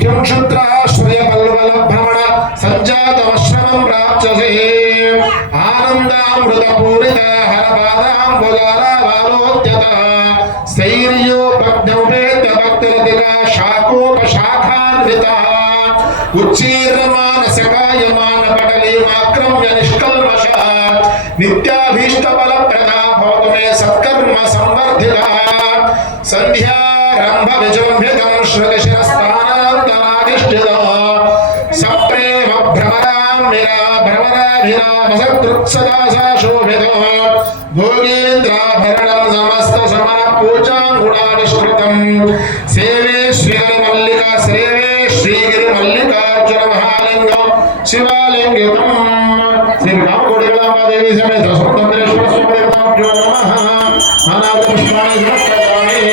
किं क्षुद्राश्रयपल्वलभ्रमण सञ्जातमश्रमं प्राप्स्यसे आनन्दामृतपूरित हरपादाम्बुजालाबालोद्यत स्थैर्योपज्ञमुपेत्य भक्तिरधिका शाखोपशाखान्विता उच्चीर्यमानसकायमानपटलीमाक्रम्य निष्कल्मषः नित्याभीष्टफलप्रदा भवतु मे सत्कर्म संवर्धितः सन्ध्यारम्भविजृम्भितं श्रुतिशिरस्थानान्तराधिष्ठितः सप्रेम भ्रमराभिरामसकृत्सदा सा शोभितः भोगीन्द्राभरणं समस्तसमनपूजाङ्गुणाविष्कृतं सेवे श्रीहरिमल्लिका सेवे श्रीगिरिमल्लिकार्जुन महालिंगं शिवालिंगितं श्रीरामकोटिकलामादेवी समेत सुन्दरेश्वर स्वामिदेवताभ्यो नमः नानाविधपुष्पाणि समर्पयामि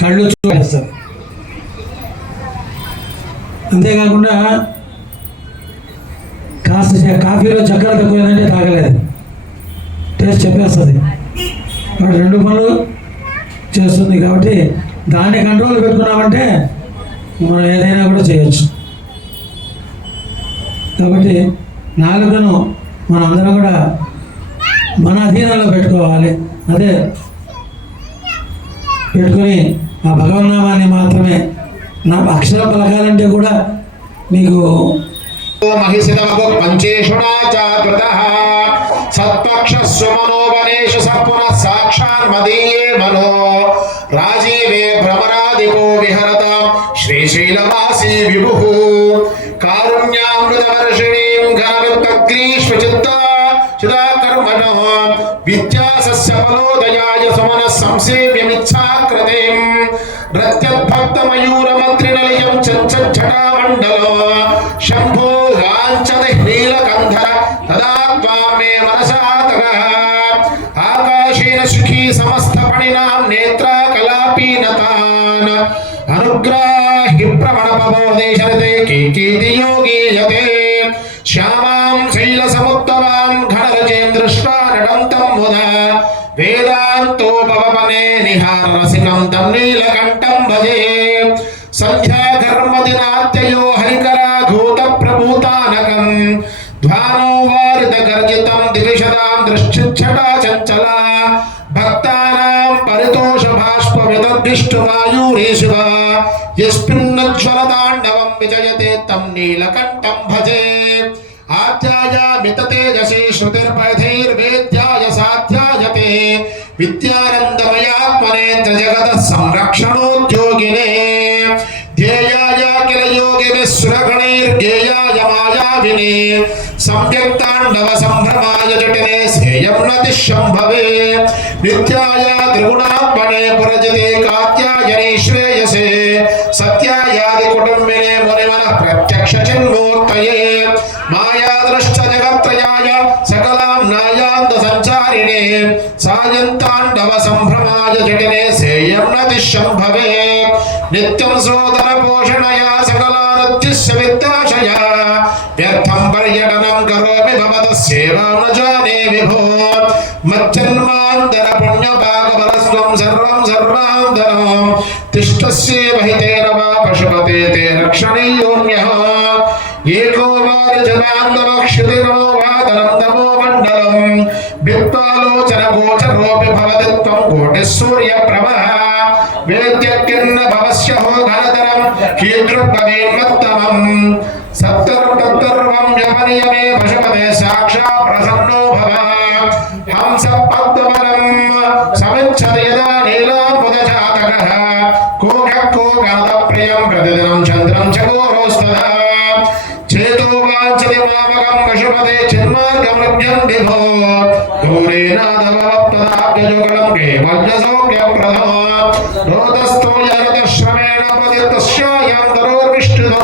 కళ్ళు చూస్తారు. అంతేకాకుండా కాస్త కాఫీలో చక్కెర తక్కువైందంటే తాగలేదు, టేస్ట్ చెప్పేస్తుంది. కాబట్టి రెండు పనులు చేస్తుంది. కాబట్టి దాన్ని కంట్రోల్ పెట్టుకున్నామంటే మనం ఏదైనా కూడా చేయొచ్చు. కాబట్టి నాలుకను మనం అందరం కూడా మన అధీనంలో పెట్టుకోవాలి. అదే పెట్టుకొని ఆ భగవన్నామాన్ని మాత్రమే నా అక్షరం పలకాలంటే కూడా మీకు మహిషితమగు పంచేషుణాచాకృతః సత్పక్షస్సు మనోవనేషు సత్పునః సాక్షాన్మదీయే మనో రాజీవే భ్రమరాదిపో విహరతాం శ్రీశైలవాసీ విభుః కారుణ్యామృతవర్షిణీం ఘనవిత్తగ్రీష్వచిత్తా చిదాకర్మణః విద్యాసస్య ఫలోదయాయ సుమనః సంసేవ్యమిచ్ఛాకృతిం రత్యద్భక్తమయూరమంత్రినలయం చంచఛటామండలో శంభో గాంచద నీలకంధర తదా త్వాం మే మనసాతగః ఆకాశేన సుఖీ సమస్తపణినాం నేత్రాకలాపీనతాన్ అనుగ్రాహి ప్రవణపవోదేశరతే కీర్తి యోగీయతే శ్యామాం శైలసముత్తమాం ఘనరజేంద్రష్ట్వా నడంతం ముదా వేదాంతోపవపనే నిహారరసికం తం నీలకంఠం భజే సంధ్యాకర్మదినాత్యయో హరికరాఘూత ప్రభూతానకం ధ్వానో వారిత గర్జితం దివిషదాం దృశ్చిచ్చటా చంచలా భక్తానాం పరితోష బాష్ప విదర్భిష్టువాయూరీశువ యస్మిన్నజ్వలతాండవం విజయతే తం నీలకంఠం భజే ఆధ్యాయామిత తేజసే శ్రుతిర్పథైర్వేద్యాయ సాధ్యాయతే విద్యానందమయాత్మనేంద్ర జగతః సంరక్షణోద్యోగినే ధ్యేయాయ కిల యోగిభిః సురగణైర్గేయాయ మాయావినే సంవ్యక్తాండవ సంభ్రమాయ జటినే శ్రేయం నతి శంభవే నిత్యాయ త్రిగుణాత్మనే పురజితే కాత్యాయనే శ్రేయసే సత్యాయాది కుటుంబినే మునిమనః ప్రత్యక్ష చిన్మూర్తయే మాయాదృష్ట జగత్రయాయ సకలాంనాయాంత సంచారిణే సాయంతాండవ సంభ్రమాయ జటినే సేయం నతి శంభవే నిత్యం సోదర పోషణయా సకలానత్యస్య విత్తాశయా వ్యర్థం పర్యటనం కరోమి భవతః సేవాం న జానే విభో మజ్జన్మాంతర పుణ్యపాకఫలస్వం సర్వం సర్వాంతరం తిష్టస్యేవ హితేన వా పశుపతే తే రక్షణీయోన్యః ఏకో వారిజనాందమక్షితిరో వాదనం నమో మండలం బిత్వాలోచన గోచరోపి భవతి త్వం కోటి సూర్యప్రభః వేద్యకిన్న భవస్య హో ఘనతరం కీదృగ్భవేన్మత్తమం సప్తర్వం యమనియమే పశుపతే సాక్షా ప్రసన్నో భవ హంస పద్మవనం సమిచ్చతి యదా నీలాంబుదజాతకః కోకో గణప్రియం ప్రతిదినం చంద్రం చకోరోస్తదా చేతో వాంఛతి మామకం పశుపతే చిన్మార్గం లభ్యం విభో గౌరేనాదవప్తదాబ్జయుగళం కేవల్యసౌఖ్యప్రదం రోదస్థో యరతశ్రమేణ ప్రతితస్యాయం తరోర్విష్టుతో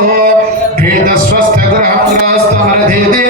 భేదస్వస్థగ్రహం గ్రాస్తమరధేదే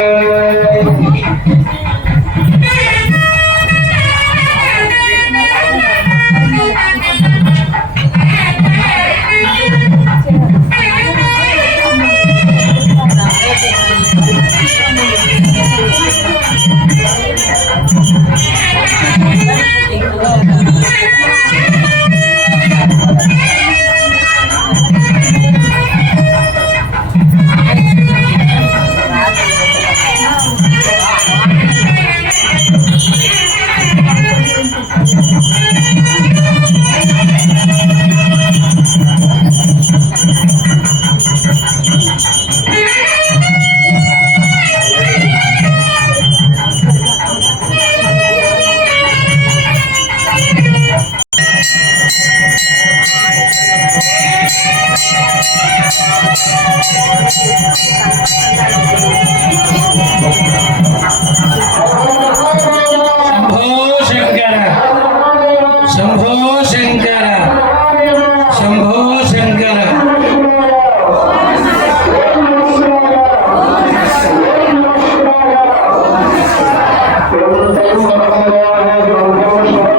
Thank you.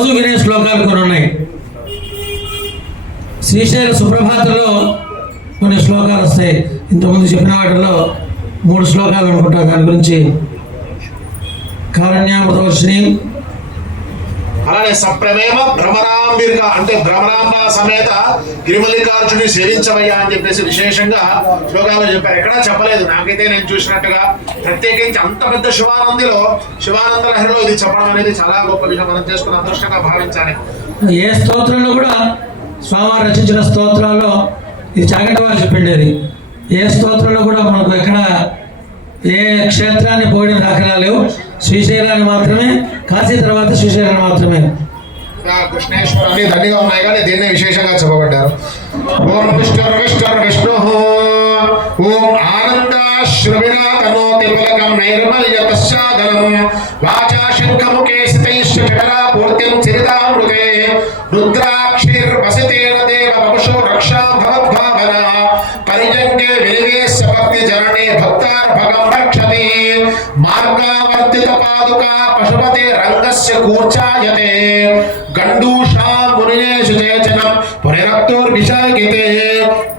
రోజు వినే శ్లోకాలు కొన్ని ఉన్నాయి. శ్రీశైల సుప్రభాతంలో కొన్ని శ్లోకాలు వస్తాయి. ఇంతకుముందు చెప్పిన వాటిలో 3 శ్లోకాలు అనుకుంటా. దాని గురించి కారణ్యామృతవర్షిణి, అలానే సప్రమేమ భ్రమరాంబిక అంటే భ్రమరాంబ సమేత గిరిమల్లికార్జుని సేవించవయ్యా అని చెప్పేసి విశేషంగా శ్లోకాలు చెప్పారు. ఎక్కడా చెప్పలేదు నాకైతే, నేను చూసినట్టుగా. ప్రత్యేకించి అంత పెద్ద శివానంద లహరిలో ఇది చెప్పడం అనేది చాలా గొప్ప విషయం. మనం చేసుకున్న అదృష్టంగా భావించాలి. ఏ స్తోత్రంలో కూడా స్వామివారు రచించిన స్తోత్రాల్లో ఇది చాగంటి వారు చెప్పిండేది. ఏ స్తోత్రంలో కూడా మనకు ఎక్కడ ఏ క్షేత్రాన్ని పోయిన దాఖలాలు లేవు. శ్రీశైలాన్ని మాత్రమే, కాశీ తర్వాత శ్రీశైలాన్ని మాత్రమే. కృష్ణేశ్వరాన్ని దండిగా ఉన్నాయి కానీ దీన్నే విశేషంగా చెప్పబడ్డారు. ఓం విష్ణు ఓం ఆనందాశ్రవిరాతనోతి పులకం నైర్మల్యతస్యాదనం వాచా శంఖముఖే స్థితైశ్చకరా పూర్తిం చరితామృతే రుద్రాక్షిర్వసితేన దేవ వపుషో రక్షా భవద్భావన పరిజంగే వినివేశ భక్తి జననే భక్తార్భగం రక్షతి మార్గావర్తిత పాదుకా పశుపతే రంగస్య కూర్చాయతే గండూషా మునినేషు చేచనం పునరక్తోర్విశాగితే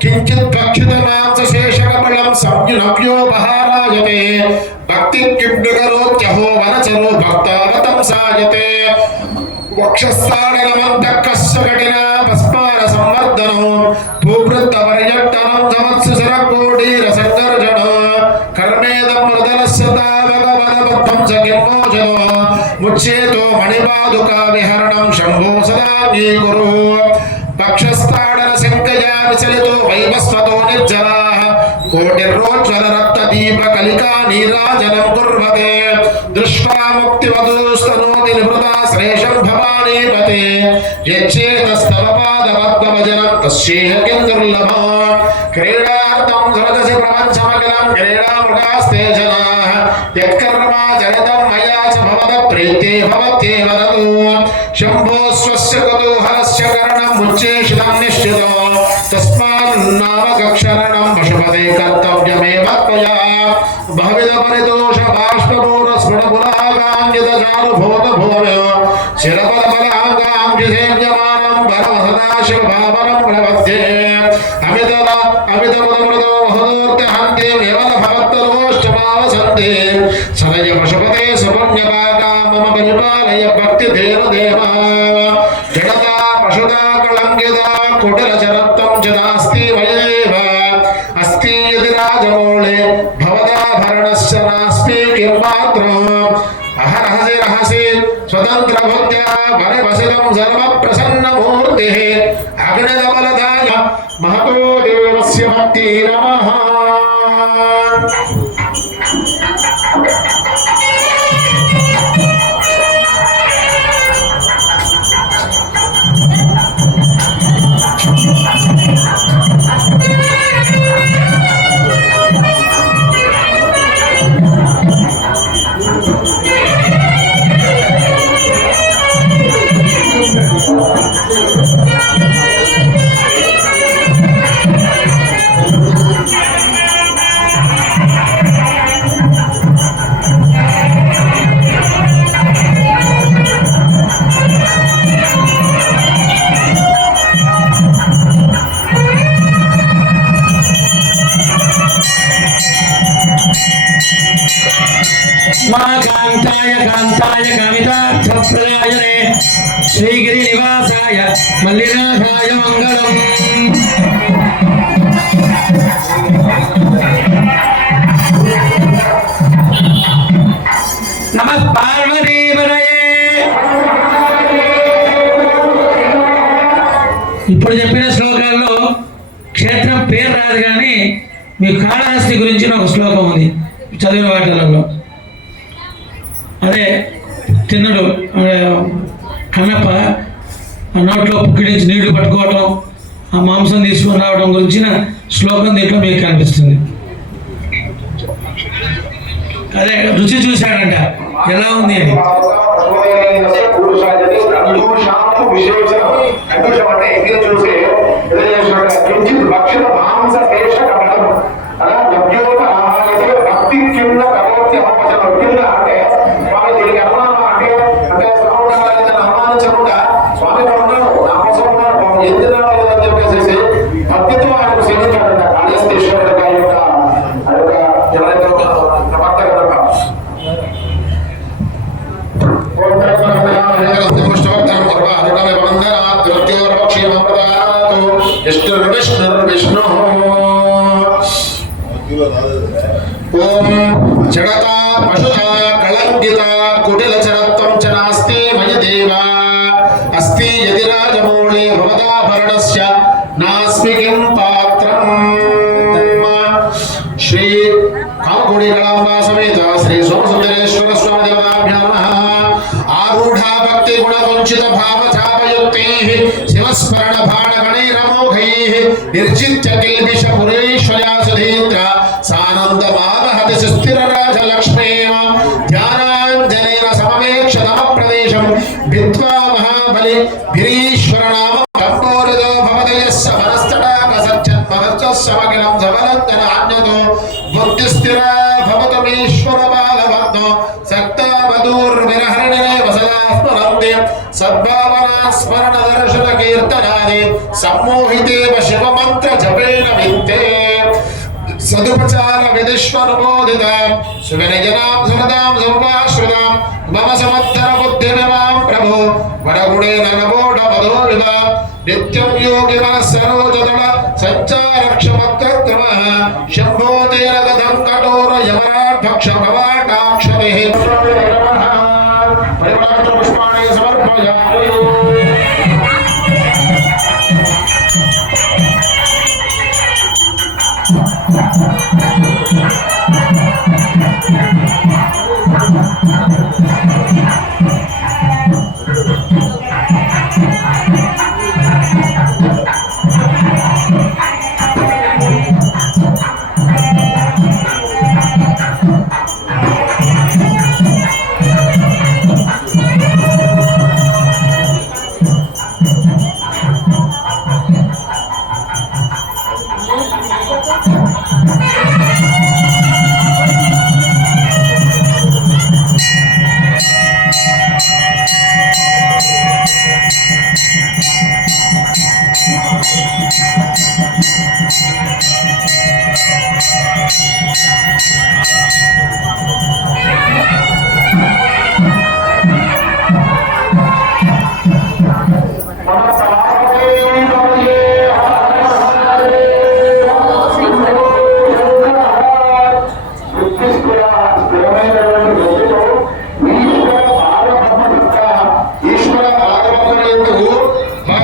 కించిత్ భక్షిత మాంసశేషకబలం సంయునవ్యోపహారాయతే భక్తి కిండుకరోత్యహో వనచరో భక్తావతం సాయతే వక్షస్థాడనమంతఃకస్య కఠినా భస్మాన సంవర్ధనం భూవృత్త పర్యటనం సమత్సురకోటీరసంగర్జన కర్మేదం మృదలస్య తావగవనబద్ధం సకిమోచనో ముచ్చేతో మణిపాదుకా విహరణం శంభో సదాంగీకురు పక్షస్థాడన శంకయా విచలితో వైవస్వతో నిర్జరాః కోటిర్రోజ్వల రక్త దీప కలికా నీరాజనం కుర్వతే దృష్ట్వా ముక్తివధూస్తనోతి నివృతా శ్రేషం భవానీపతే యచ్చేతస్తవ పాదపద్మభజనం తస్యేహ కిం దుర్లభం క్రీడార్థం సరదసి ప్రపంచమఖిలం క్రీడామృగాస్తే జనాః యత్కర్మాచరితం మయా చ భవత ప్రీతే భవత్యేవ తదు శంభో స్వస్య కుతూహలస్య కరణం ముచ్చేషితం నిశ్చితో తస్మాన్నామకక్షరణం పశుపతే కర్తవ్యమేవ త్వయా భవిద పరితోష బాష్పపూర స్ఫుటపులాగాంగిత చారుభూత భూమ్యో శిరపద బలాగాంగిసేవ్యమానం భరవసదాశివ భావనం ప్రవధ్యే అమితముదమృతో మహదూర్తి హంతే విమల భవత్తరోష్టమావసంతే సదయ పశుపతే సుపుణ్యపాకా మమ పరిపాలయ భక్తి ధేను దేవా జగతా పశుతా కళంకితా కుటిల చరత్వం చ నాస్తి వయేవ అస్తి యది రాజమౌళే భవదాభరణస్య నాస్తి కిం పాత్రం అహరహసి రహసి స్వతంత్ర భక్త్యా వరవసితం సర్వ ప్రసన్న మూర్తి అగ్నిదబలదాయ మహతో దేవస్య భక్తి నమః. కాంతాయ కాంతాయ కవితార్థప్రదాయనే శ్రీగిరి నివాసాయ మల్లినాథాయ మంగళం. నమః పార్వతీపతయే. ఇప్పుడు చెప్పిన శ్లోకాల్లో క్షేత్రం పేరు రాదు కానీ మీ కాళహస్తి గురించి ఒక శ్లోకం ఉంది చదివిన వాటిలలో. అదే తిన్నడు కన్నప్ప ఆ నోట్లో పుక్కిడించి నీళ్లు పట్టుకోవటం, ఆ మాంసం తీసుకొని రావడం గురించిన శ్లోకం దీంట్లో మీకు కనిపిస్తుంది. అదే రుచి చూశాడంట ఎలా ఉంది అని. అనుమానించకుండా विष्णु ओम जड़ता पशुता कलंकिता कुटिलचरत्वं च नास्ति मयि देवा अस्ति यदि राजमौळे भवदाभरणस्य नास्मि किं पात्रम् श्री कामकोडी कलांबा समेत श्री सोमसुंदरेश्वर स्वामी देवताभ्यां नमः आरूढ़ा भक्ति गुणवंचित भाव चापयुक्तैः शिवस्मरण भाणगणैरमोघैः निर्जित्य किल्बिष पुरेश्वर्या सुधीन्द्र सानंद मामहति सुस्थिर राजलक्ष्मीः ध्यानाञ्जनेन समवेक्षतम प्रदेशं भित्वा महाबलि भिरीश्वर नाम कम्पोरदो भवदयस्य वनस्तडाक सज्जन्मवच्चस्वमखिलं सबलञ्जन अन्यतो बुद्धिस्थिरा भवतमीश्वर बालभक्तो सक्तावधूर्विरहरिणेव सदा स्मरन्ति सद्भावना स्मरण दर्शन कीर्तनादि सम्मोहितेव शिवमन्त्र जपेन वित्ते सदुपचार विदिष्वनुमोदित सुविनयनां सुरदां सर्वाश्रितां मम समर्थन बुद्धिमिमां प्रभो वरगुणेन नवोढमधो विव नित्यं योगी मनस्सरोजदल सच्चारक्षमक्रमः शम्भो तेन गतं कठोर यमराट्भक्षभवाटाक्षरिः परिमलपुष्पाणि समर्पयामि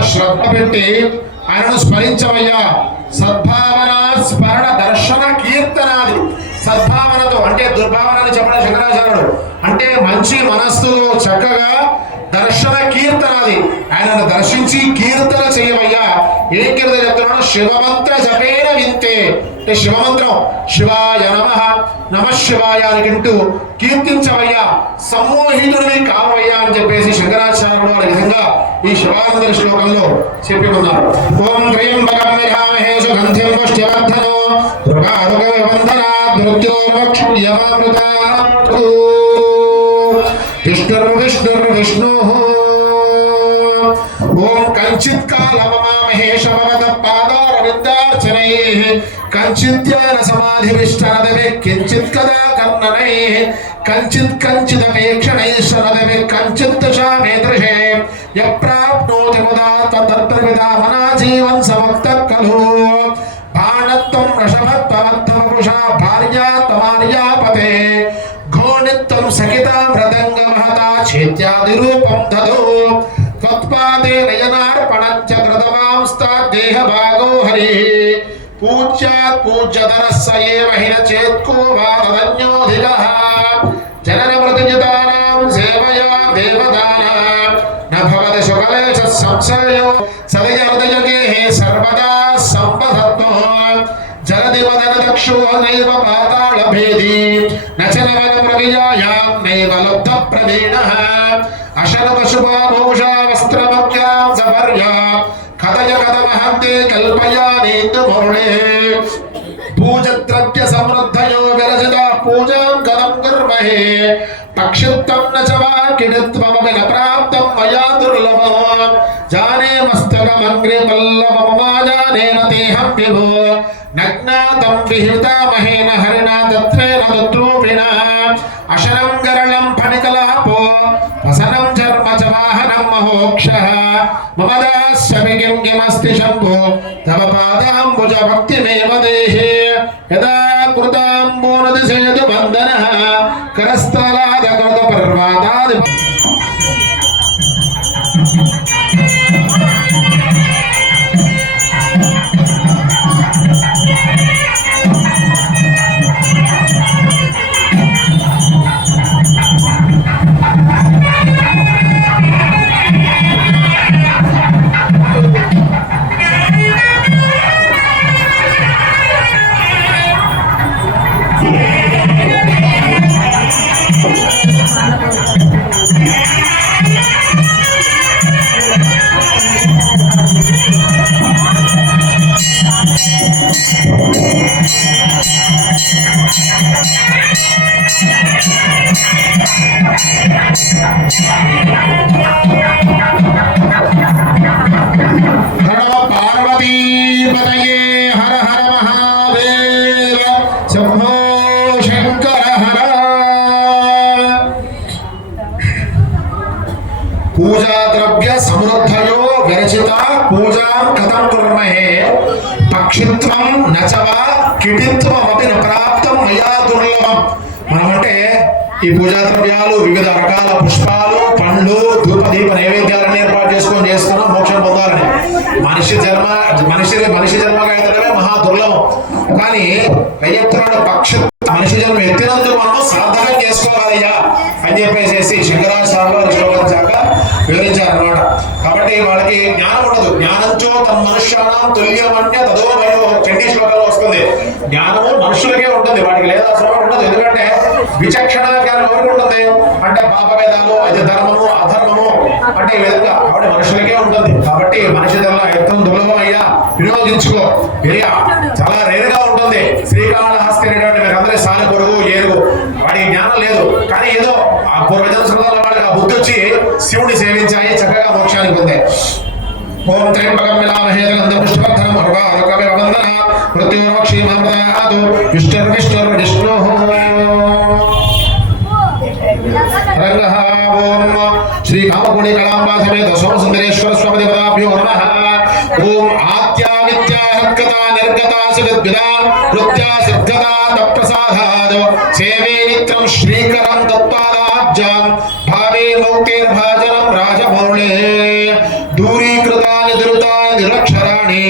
శ్రద్ధ పెట్టి ఆయనను స్మరించవయ్యా. సద్భావన స్మరణ దర్శన కీర్తనాది. సద్భావనతో అంటే దుర్భావనని చెప్పడం శంకరాచార్యుడు అంటే మంచి మనస్సుతో చక్కగా దర్శన కీర్తనాది ఆయనను దర్శించి కీర్తన చేయవయ్యా. ఏం కీర్తన చెప్తున్నాడు? శివమంత్ర జపేన వింతే అంటే శివమంత్రం శివాయ నమః నమః శివాయ అనుకుంటూ కీర్తించవయ్యా, సమ్మోహితుడివి కావయ్యా అని చెప్పేసి శంకరాచార్యుడు ఆ విధంగా ఈ శివానంద శ్లోకంలో చెప్పి ఉన్నారు. ఓం త్రయంబకం యజామహే సుగంధిం పుష్ట్యవర్ధనో రుగారుగవందనాత్ మృత్యోర్మోక్షయమామృతాత్ విష్ణుర్విష్ణుర్విష్ణుః. ఓం కంచిత్ కాలమమామహేష భవత పాదారవిందార్చనైః కంచిత్యాన సమాధివిష్టరదవే కించిత్ కదా కర్ణనైః కంచిత్ కంచిదపేక్షణైః శరదవే కంచిత్ దశామేదృశే యప్రాప్నోతి ముదా తత్తత్ప్రవిదామనా జీవన్ సమక్తః ఖలు బాణత్వం వృషభత్వమర్థవపుషా భార్యా త్వమార్యాపతే ఘోణిత్వం సఖితా మృదంగ మహతా చేత్యాది రూపం దదో త్వత్పాదే నయనార్పణంచ కృతవాంస్తాద్ దేహభాగో హరిః పూజ్యాత్ పూజ్యధరస్స ఏవ హిన చేత్కో వా తదన్యోధికః జనన మృతజితానాం సేవయా దేవతానాం న భవతి శుకలేశ సంశయో సదయ హృదయగేః సర్వదా సంపదత్తో జలది వదన దక్షో నైవ పాతాళ భేది నచనవన ప్రవియాయాం నైవ లుబ్ధ ప్రవీణః అశరవ శుభాభూషా వస్త్రమఖ్యాం సపర్యా కథయ కథమహంతే కల్పయానేందు మురుడే పూజద్రవ్య సమృద్ధయో విరచిత పూజాం కథం కుర్మహే పక్షిత్వం న చ వాకిడిత్వమపి న ప్రాప్తం మయా దుర్లభం జానే మస్తకమగ్రే పల్లవమమాజానేన దేహం విభో నజ్ఞాతం విహితామహేన హరిణా తత్వేన తత్రూపిణా అశరం గరళం ఫణికలాపో वसनं चर्म च वाहनं महोक्षः मम दास्यमि किमस्ति शम्भो तव पादाम्बुज भक्तिमेव देहे यदा कृताम्बोनदिशेतु बन्धनः करस्थलादकृतपर्वादादि पूजा द्रव्य समृद्धयो विरचिता पूजा कथं कुर्महे पक्षित्वं नचवा किटित्वमपि न प्राप्तं मया दुर्लभं మనమంటే ఈ పూజా ద్రవ్యాలు వివిధ రకాల పుష్పాలు పండ్లు ధూప దీప నైవేద్యాలను ఏర్పాటు చేసుకొని చేస్తున్నాం మోక్షం పొందాలని మనిషి జన్మగా ఎత్తడమే మహా దుర్లభం కానీ అయ్యత్తున్నాడు పక్ష మనిషి జన్మ ఎత్తినందుకు మనం సాధకం చేసుకోవాలయ్యా అని చెప్పేసి శంకరాచార్యులు శ్లోకించాక వివరించారనమాట. కాబట్టి వాళ్ళకి జ్ఞానం ఉండదు. జ్ఞానంచో తమ మనుష్యానం తుల్యమన్య తదో భయో చండీ శ్లోకంలో వస్తుంది. జ్ఞానము మనుషులకే ఉంటుంది, వాడికి లేదా అసలు ఉండదు. ఎందుకంటే విచక్షణ జ్ఞానం ఎవరికి ఉంటుంది అంటే పాపభేదాలు, అది ధర్మము అధర్మము అంటే ఈ విధంగా కాబట్టి మనుషులకే ఉంటుంది. కాబట్టి మనిషి ధర ఎత్తం దుర్లభం అయ్యా, వినియోగించుకో. చాలా రేరుగా ఉంటుంది. శ్రీకాళహస్తి అనేటువంటి మీరు అందరి సాలి పొరుగు ఏరుగు వాడికి జ్ఞానం లేదు, కానీ ఏదో ఆ పూర్వజన సందర్భంలో వాళ్ళకి ఆ బుద్ధి వచ్చి శివుని సేవించాయి, చక్కగా మోక్షానికి పొందే. ఓం త్ర్యంబకం విలామహే గంధం పుష్పవర్ధనం ఉర్వారుకమివ వందన మృత్యుర్వక్షీమమృతాదు విష్ణుర్విష్ణుర్విష్ణుః రంగః. ఓం శ్రీ కామకోటి కళాంబా సమేత సోమసుందరేశ్వర స్వామి దేవతాభ్యో నమః. ఓం ఆద్యా విద్యా హర్కతా నిర్గతా సువిద్విదా వృత్యా సిద్ధతా తత్ప్రసాదాద్ సేవే నిత్యం శ్రీకరం తత్పాదాబ్జాం భావే మౌక్తిర్భాజనం రాజమౌళే దూరీకృతాని దురుతాని దురక్షరాణి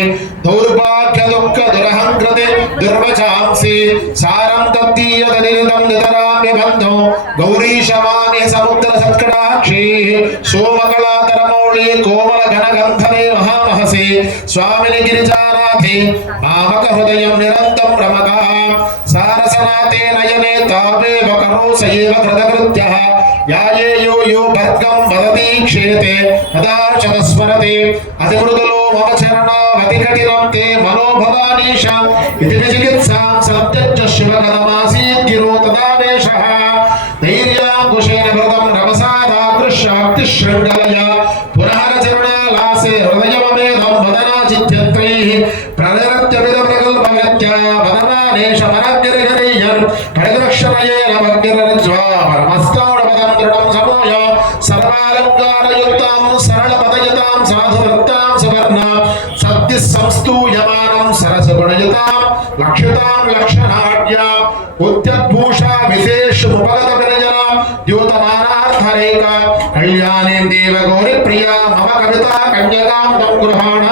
దౌర్భాగ్య దుఃఖ దురహంకృతి దుర్వచాంసి సారం తత్తీయదనిరితం నితరామి బంధో గౌరీశమాని సముద్ర సత్కటాక్షి సోమకళాతరమౌళి కోమల ఘనగంధనే మహామహసి స్వామిని గిరిజానాథి మామక హృదయం నిరంతం రమగా సారసనాతే నయనే తావేవ కరోసయేవ కృతకృత్యః యాయేయో యో భర్గం వదతి క్షేతే తదార్చత స్మరతి అతిమృదులో మమ చరణావతి కఠినం తే మనోభవానీశ ఇతి చికిత్సాం సత్యచ్చ శివకథమాసీత్ గిరో తదావేశః ధైర్యాంకుశేన వృతం రమసాదాకృష్యాక్తి శృంగలయ పునః చరణాలాసే హృదయమమేధం వదనా చిత్యత్రైః ప్రనిరత్య విద ప్రగల్భగత్య వదనానేశ మనగిరిహరియన్ పరిదక్షణయేన భగ్గిరజ్వా పరమస్తాడపదం దృఢం సమూయ సర్వాలంకారయుక్తాం సరళపదయుతాం సాధువృత్తాం సువర్ణాం సద్ది సంస్తూయమానం సరసగుణయుతాం లక్షితాం లక్షణాఢ్యాం ఉద్యద్భూషా విశేషముపగత విరజనాం ద్యూతమానార్థరేక కళ్యాణీం దేవగౌరి ప్రియా మమ కవితా కన్యకాం తం గృహాణ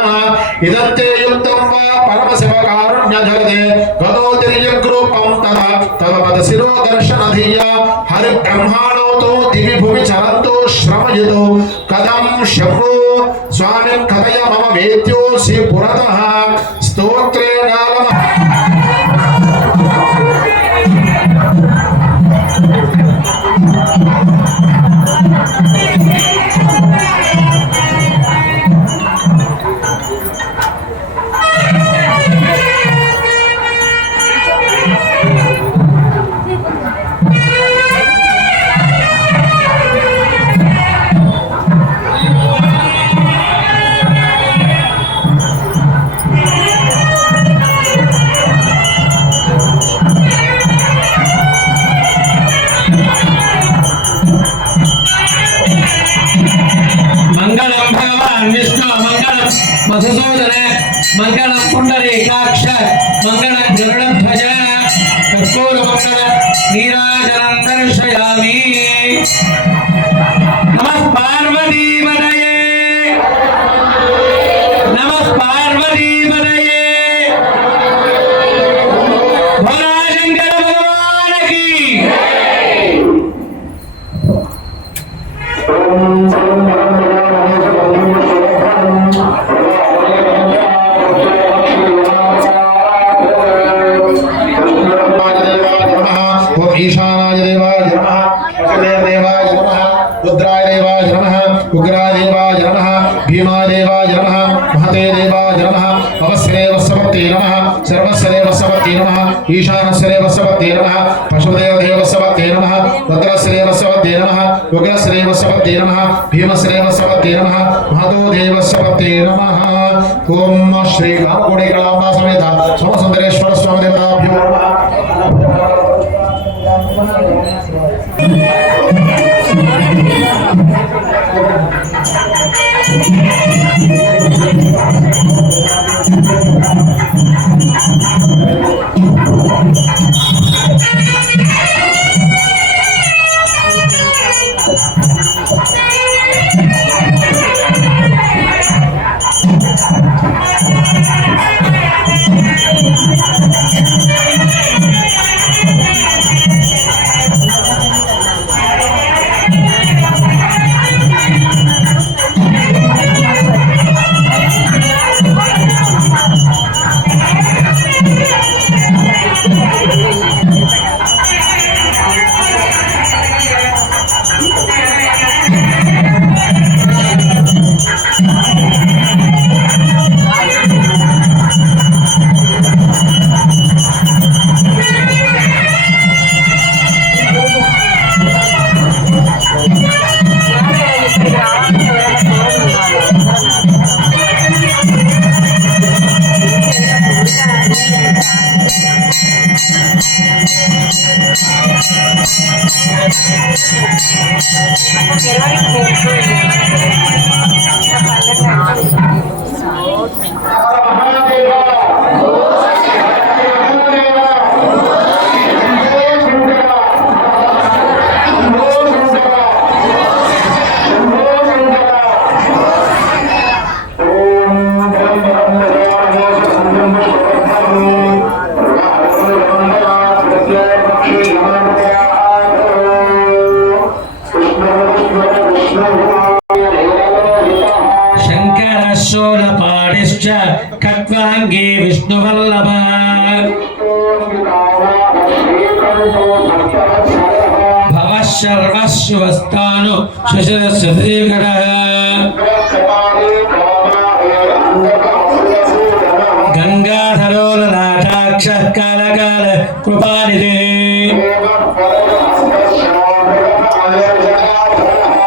ఇదంతే యుక్తం వా పరమశివకారుణ్యధరదే గదోతిర్యగ్రూపం తదా తవ పద శిరో దర్శనధియా హరి బ్రహ్మాణోతో దివి భువి చరంతో శ్రమయుతో కథం శంభో స్వామిం కథయ మమ వేద్యోసి పురతః స్తోత్రేణాలమ मंगलम पुंडरीकाक्ष मंगलम गरुड़ध्वज कर्पूर मंगल नीराजनं दर्शयामि नमः पार्वती पतये नमः पार्वती पतये भोला शंकर भगवान की ईशानाय देवाय नमः पशुदेव देवाय नमः रुद्राय देवाय नमः उग्राय देवाय नमः भीमाय देवाय नमः महते देवाय नमः अवस्ये वसवते नमः सर्वस्य देवसवते नमः ईशानस्य देवसवते नमः पशुदेव देवसवते नमः रुद्रस्य देवसवते नमः उग्रस्य देवसवते नमः भीमस्य देवसवते नमः महतो देवसवते नमः ओम श्री रामकोटि कलांबा समेत सोमसुंदरेश्वर स्वामी देवताभ्यो नमः शूलपाणिश्च खट्वाङ्गी विष्णुवल्लभ भवः सर्वस्वस्तानु सुशिरस्यदीगणः गंगाधरो ललाटाक्षः कालकाल कृपानिधि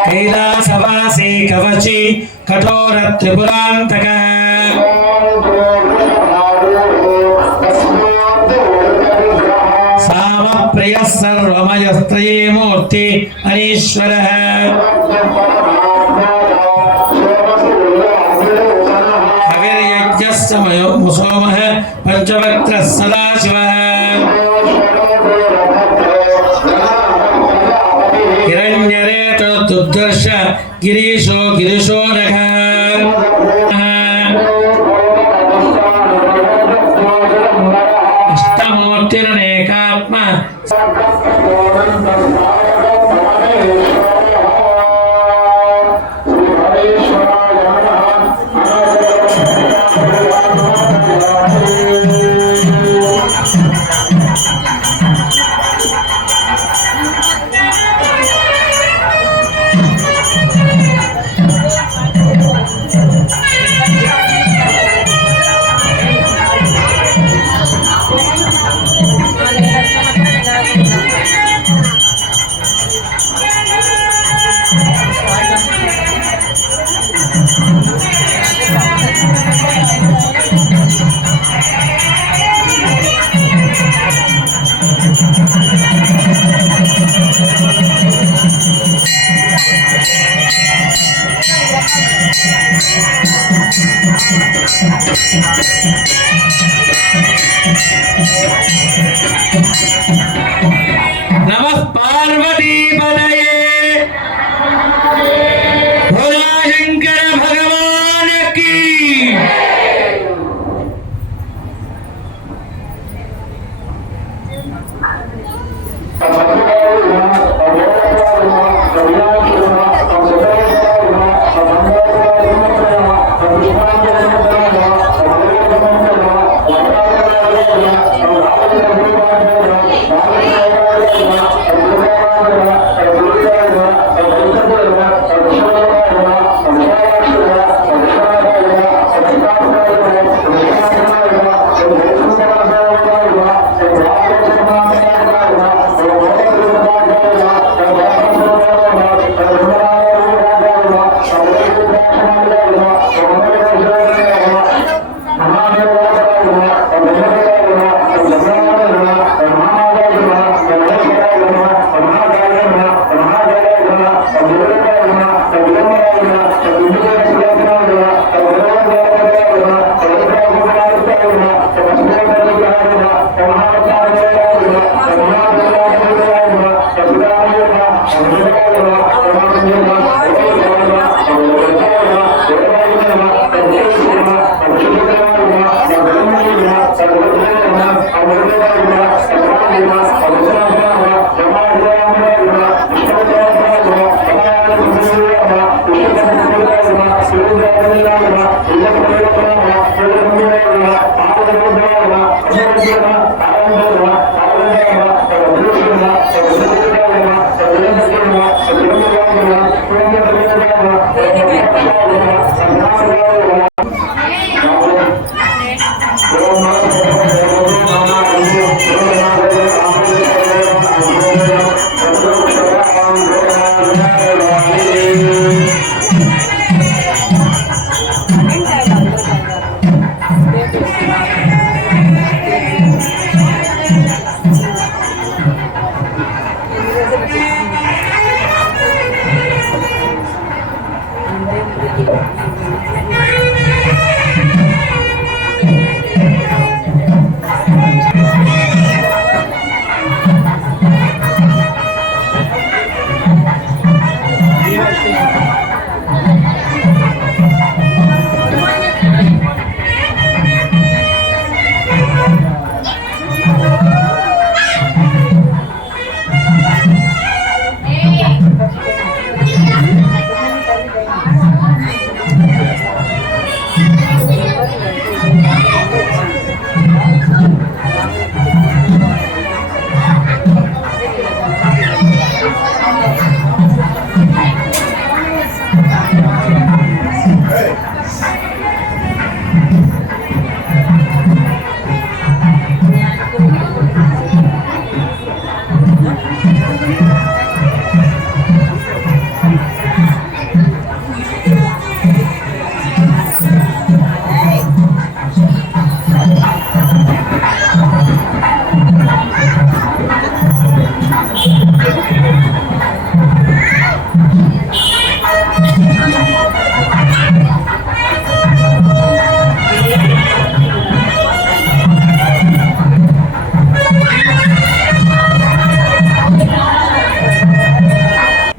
कैलासवासी कवची कठोर त्रिपुरांतकः सामप्रियः सर्वमयस्त्रयी मूर्ति अनीश्वरः हविर्यज्ञः समयो मुसोमः पंचवक्त्रः सदाशिवः हिरण्यरेतो दुर्दर्श गिरीशो गिरिशो नघः अष्टमूर्तिरनेकात्मा नमः पार्वती पतये भोला शंकर भगवान की।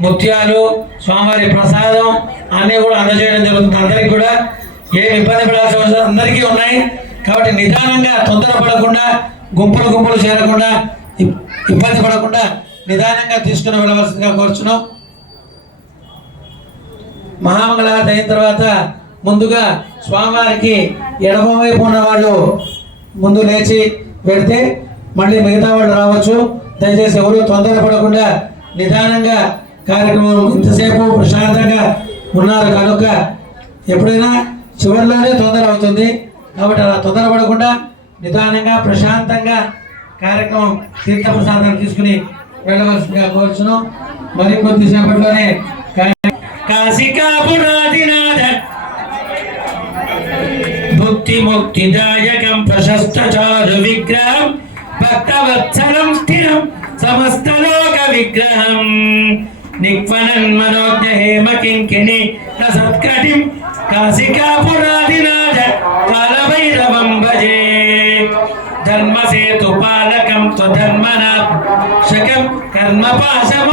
ముత్యాలు స్వామివారి ప్రసాదం అన్నీ కూడా అందజేయడం జరుగుతుంది. అందరికీ కూడా ఏం ఇబ్బంది పడాల్సిన అవసరం అందరికీ ఉన్నాయి. కాబట్టి నిదానంగా తొందరపడకుండా గుంపులు గుంపులు చేరకుండా ఇబ్బంది పడకుండా నిదానంగా తీసుకుని వెళ్ళవలసిందిగా కోరుచున్నాం. మహామంగళారతి అయిన తర్వాత ముందుగా స్వామివారికి ఎడమ వైపు ఉన్న వాళ్ళు ముందు లేచి పెడితే మళ్ళీ మిగతా వాళ్ళు రావచ్చు. దయచేసి ఎవరు తొందరపడకుండా నిదానంగా కార్యక్రమం ఇంతసేపు ప్రశాంతంగా ఉన్నారు కనుక ఎప్పుడైనా చివరిలోనే తొందర అవుతుంది. కాబట్టి అలా తొందరపడకుండా నిదానంగా ప్రశాంతంగా కార్యక్రమం తీర్థప్రసాదాన్ని తీసుకుని వెళ్ళవలసిందిగా కోరుచున్నాం. మరి కొద్దిసేపట్లోనే కాశికాపురాదినాథ భుక్తి ముక్తిదాయకం ప్రశస్త చారు విగ్రహం భక్తవత్సలం స్థిరం సమస్తలోక విగ్రహం నిక్వనన్ మనోజ్ఞ హేమ కింకిణి సత్కటిం కాశికాపురాదినాథ కాలభై धर्मसेतुपालकं त्वधर्मना शकं कर्मपाशम्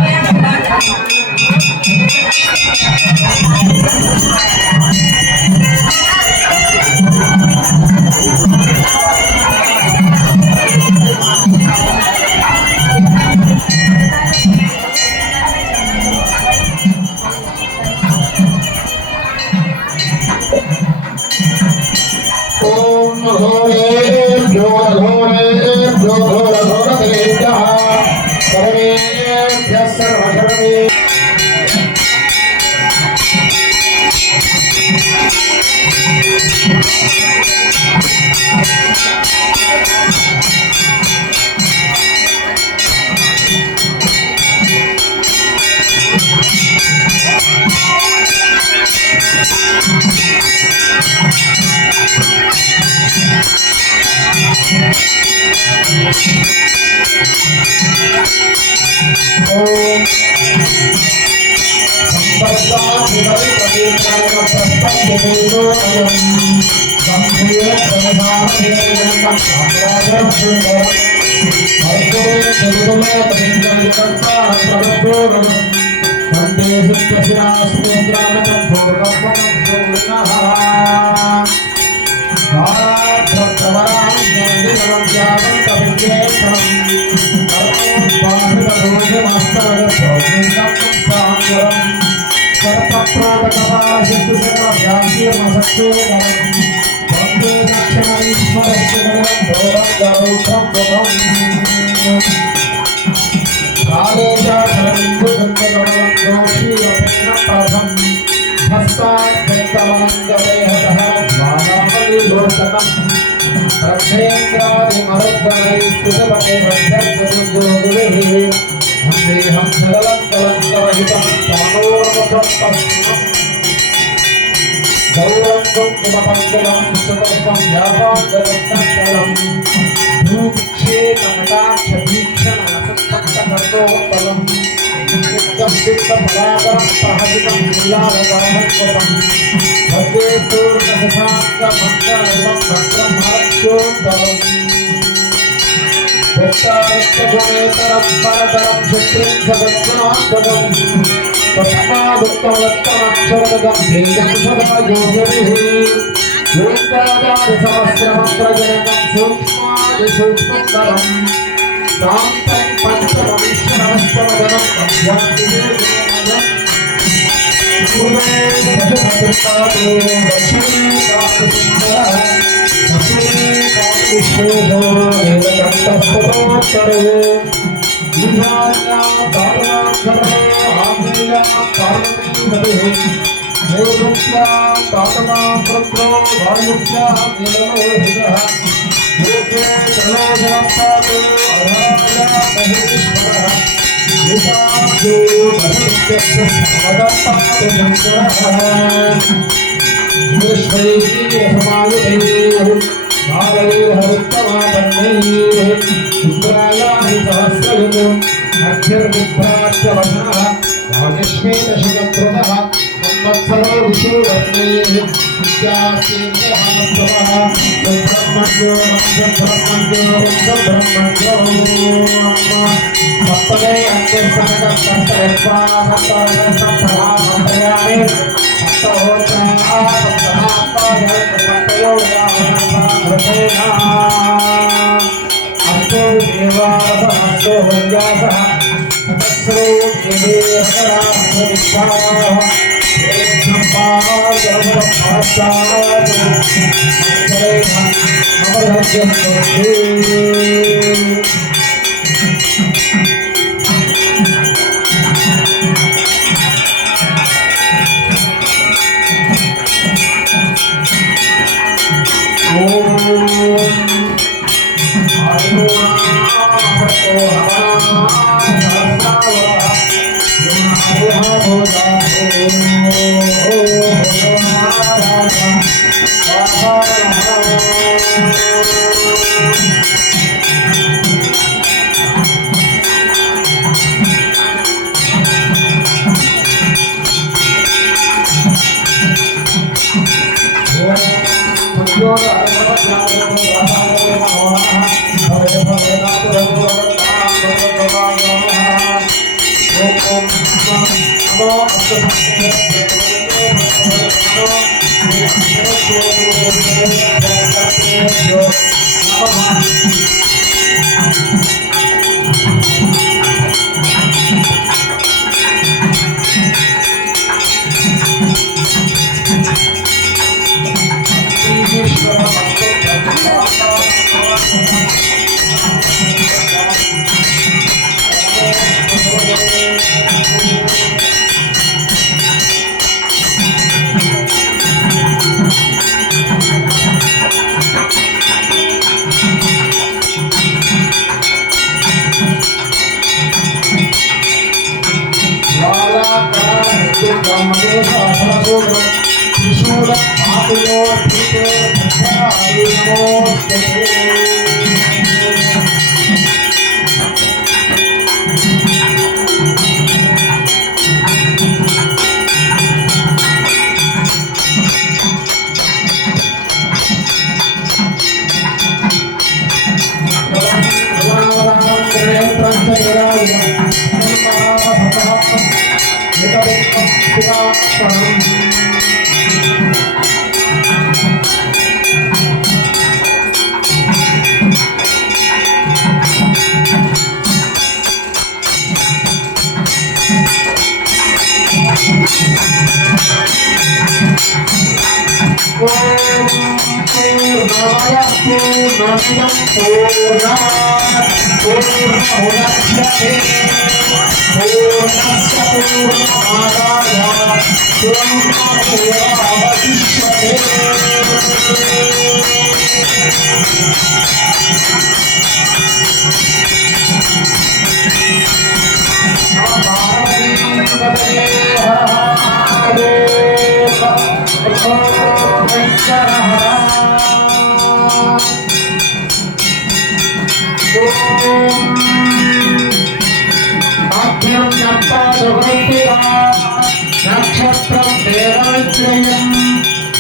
నక్షత్రం దేవైత్రయం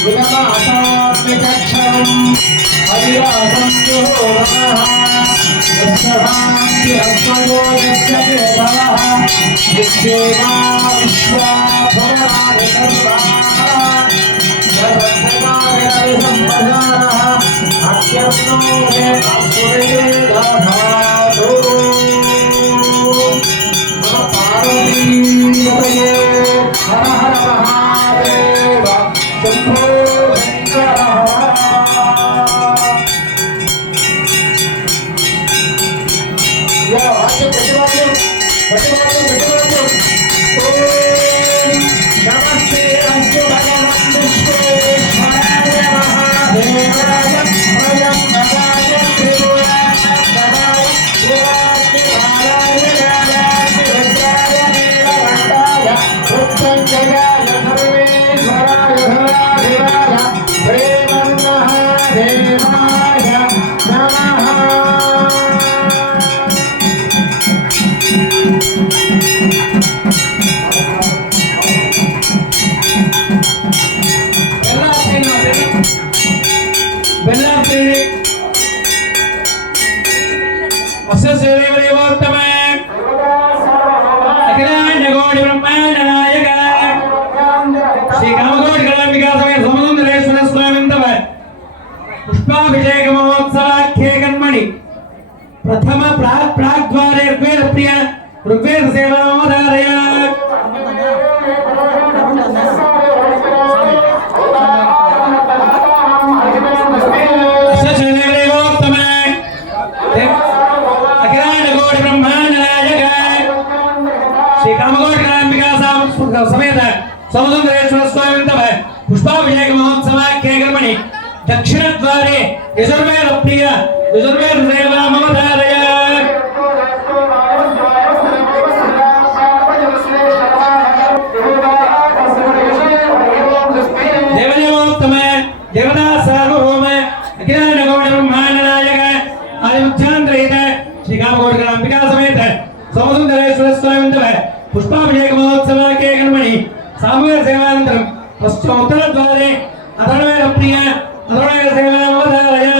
విగమాసాక్షరం హరిరాసం హర హర మహాదేవ శంభో శంకర నమస్తే అస్తు భగవాన్ విశ్వేశ్వరాయ మహాదేవాయ స్వయం భవాయ త్రిపురాయ మృత్యుంజయాయ సర్వేశ్వరాయ ధరాధిరాయ ప్రేమన్మహాదేవాయ నమః. पुष्पाभिषेकमहोत्सवाख्ये कर्मणि प्रथम प्राग्द्वारे ऋग्वेद प्रिय ऋग्वेद सेवामधारय समेत समुद्रेश्वर स्वामी पुष्पाभिषेक महोत्सवाख्ये कर्मणि दक्षिण द्वारे यजुर्वेद प्रिय यजुर्वेद सेवा ममधारय देवदेवोत्तम देवता सार्वभौम अखिलांड गौड़ ब्रह्मांड नायक आदिमुख्यांतरहित श्री कामकोटि अंबिका समेत समुद्रेश्वर स्वामी पुष्पाभिषेक महोत्सवाख्ये कर्मणि सामूहिक सेवानंतरम पश्चिमोत्तर द्वारे अधर्वेद प्रिय अधर्वेद सेवा ममधारय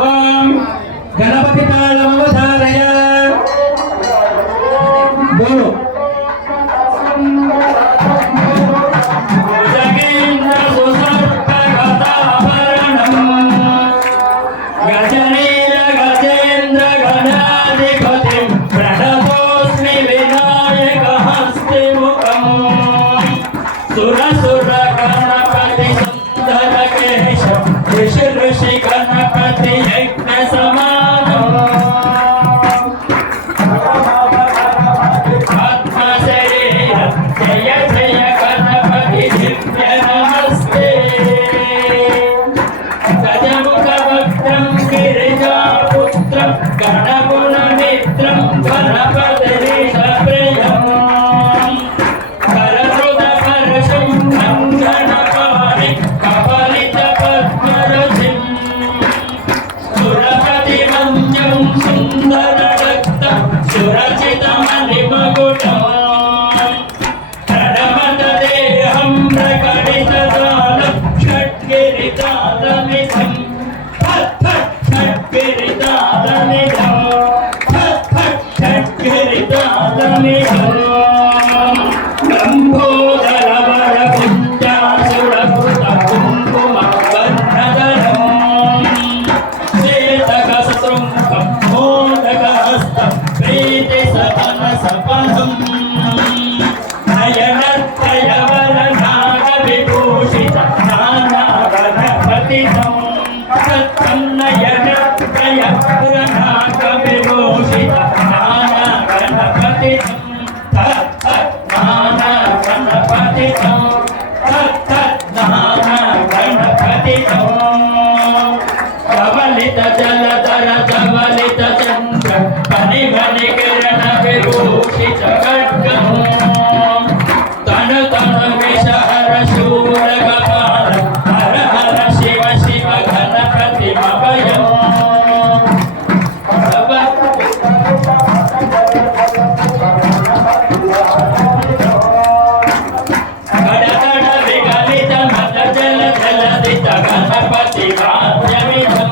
ओम गणपति नमस्ते गजमुखवक्त्रं गिरिजापुत्रं गणगुणमित्रं गणपतिप्रियं करसुतपर्शं गणपाणि कपलितपद्मरजिं सुरपतिमञ्जं सुन्दररक्तं सुरचितमणिमकुटम् प्रणमतदेहं प्रकटितदानं षड्गिरितालमिदं षड्गिरितालमिदं षड्गिरितालमिदं लम्बोदरवरकुञ्जासुरकृतकुङ्कुमवर्णधरम् श्वेतकशृङ्गं मोदकहस्तं प्रीतिसदनसपदम् नयनत्रयवरनागविभूषित नानागणपतितं तत्तं नयनत्रयवरनागविभूषित नानागणपतितं तत्तन्नानागणपतितं तत्तन्नानागणपतितं कमलितजलधर कमलितचन्द्र फणिमणिकिरणविभूषित खड्गम् तन तन विषहर शूलकपाल हर हर शिव शिव गणपति अभयम् गडगड विगलित मद जल जलदित गणपति वाद्यमिदं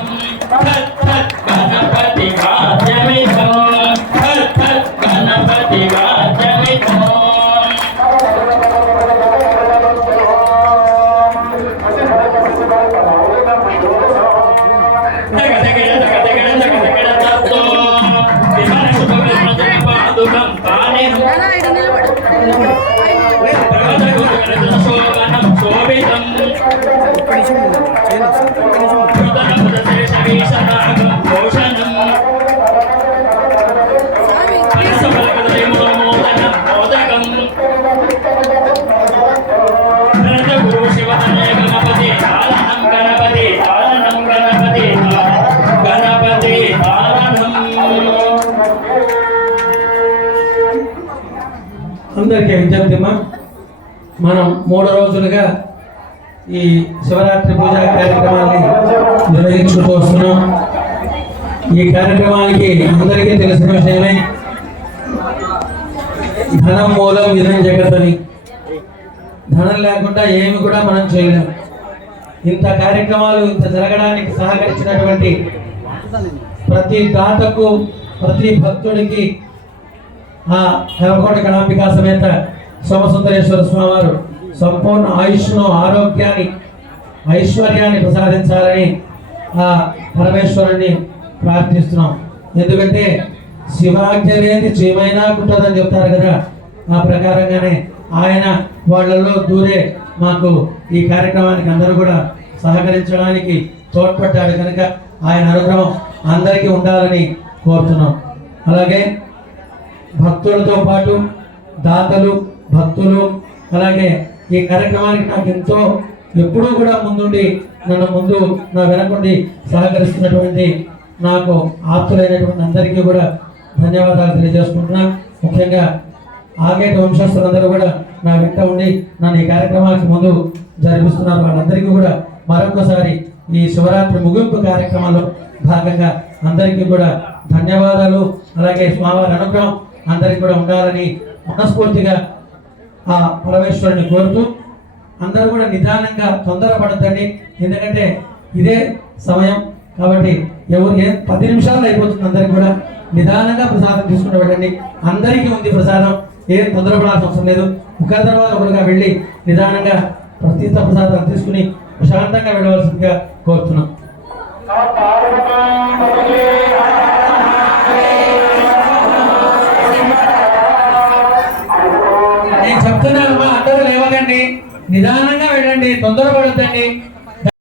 तत् तत् गणपति वाद्यमिदं तत् तत् गणपति वाद्यमिदम् అందరికీ విజ్ఞప్తిమా, మనం 3 రోజులుగా ఈ శివరాత్రి పూజా కార్యక్రమాన్ని నిర్వహించుకుంటూ వస్తున్నాం. ఈ కార్యక్రమానికి అందరికీ తెలిసిన విషయమే, ధనం మూలం విధం జగత్ అని. ధనం లేకుండా ఏమి కూడా మనం చేయలేము. ఇంత కార్యక్రమాలు ఇంత జరగడానికి సహకరించినటువంటి ప్రతి దాతకు, ప్రతి భక్తుడికి ఆ హేమకోట గణాంబికా సమేత సోమసుందరేశ్వర స్వామి వారు సంపూర్ణ ఆయుష్ను, ఆరోగ్యాన్ని, ఐశ్వర్యాన్ని ప్రసాదించాలని ఆ పరమేశ్వరుని ప్రార్థిస్తున్నాం. ఎందుకంటే శివాజ్ఞ లేని చీమైనా కుట్టదని చెప్తారు కదా, ఆ ప్రకారంగానే ఆయన వాళ్ళల్లో దూరే మాకు ఈ కార్యక్రమానికి అందరూ కూడా సహకరించడానికి తోడ్పడ్డాడు కనుక ఆయన అనుగ్రహం అందరికీ ఉండాలని కోరుతున్నాం. అలాగే భక్తులతో పాటు దాతలు, భక్తులు, అలాగే ఈ కార్యక్రమానికి నాకు ఎంతో ఎప్పుడూ కూడా ముందుండి నన్ను నా వెనకుండి సహకరిస్తున్నటువంటి నాకు ఆప్తులైనటువంటి అందరికీ కూడా ధన్యవాదాలు తెలియజేసుకుంటున్నాను. ముఖ్యంగా ఆగేట వంశస్థులందరూ కూడా నా వెంట ఉండి నన్ను ఈ కార్యక్రమానికి ముందు జరిపిస్తున్నారు. వాళ్ళందరికీ కూడా మరొకసారి ఈ శివరాత్రి ముగింపు కార్యక్రమంలో భాగంగా అందరికీ కూడా ధన్యవాదాలు. అలాగే స్వామివారి అనుగ్రహం అందరికీ కూడా ఉండాలని మనస్ఫూర్తిగా ఆ పరమేశ్వరుని కోరుతూ, అందరూ కూడా నిదానంగా తొందరపడద్దండి. ఎందుకంటే ఇదే సమయం కాబట్టి 10 నిమిషాలు అయిపోతుంది. అందరికి కూడా నిదానంగా ప్రసాదం తీసుకుంటూ వెళ్ళండి. అందరికీ ఉంది ప్రసాదం, ఏం తొందరపడాల్సిన అవసరం లేదు. ఒకరి తర్వాత ఒకరిగా వెళ్ళి నిదానంగా ప్రతీత ప్రసాదం తీసుకుని ప్రశాంతంగా వెళ్ళవలసిందిగా కోరుతున్నాం. నేను చెప్తున్నాను, అందరూ లేవకండి, నిదానంగా వెళ్ళండి, తొందరపడొద్దండి.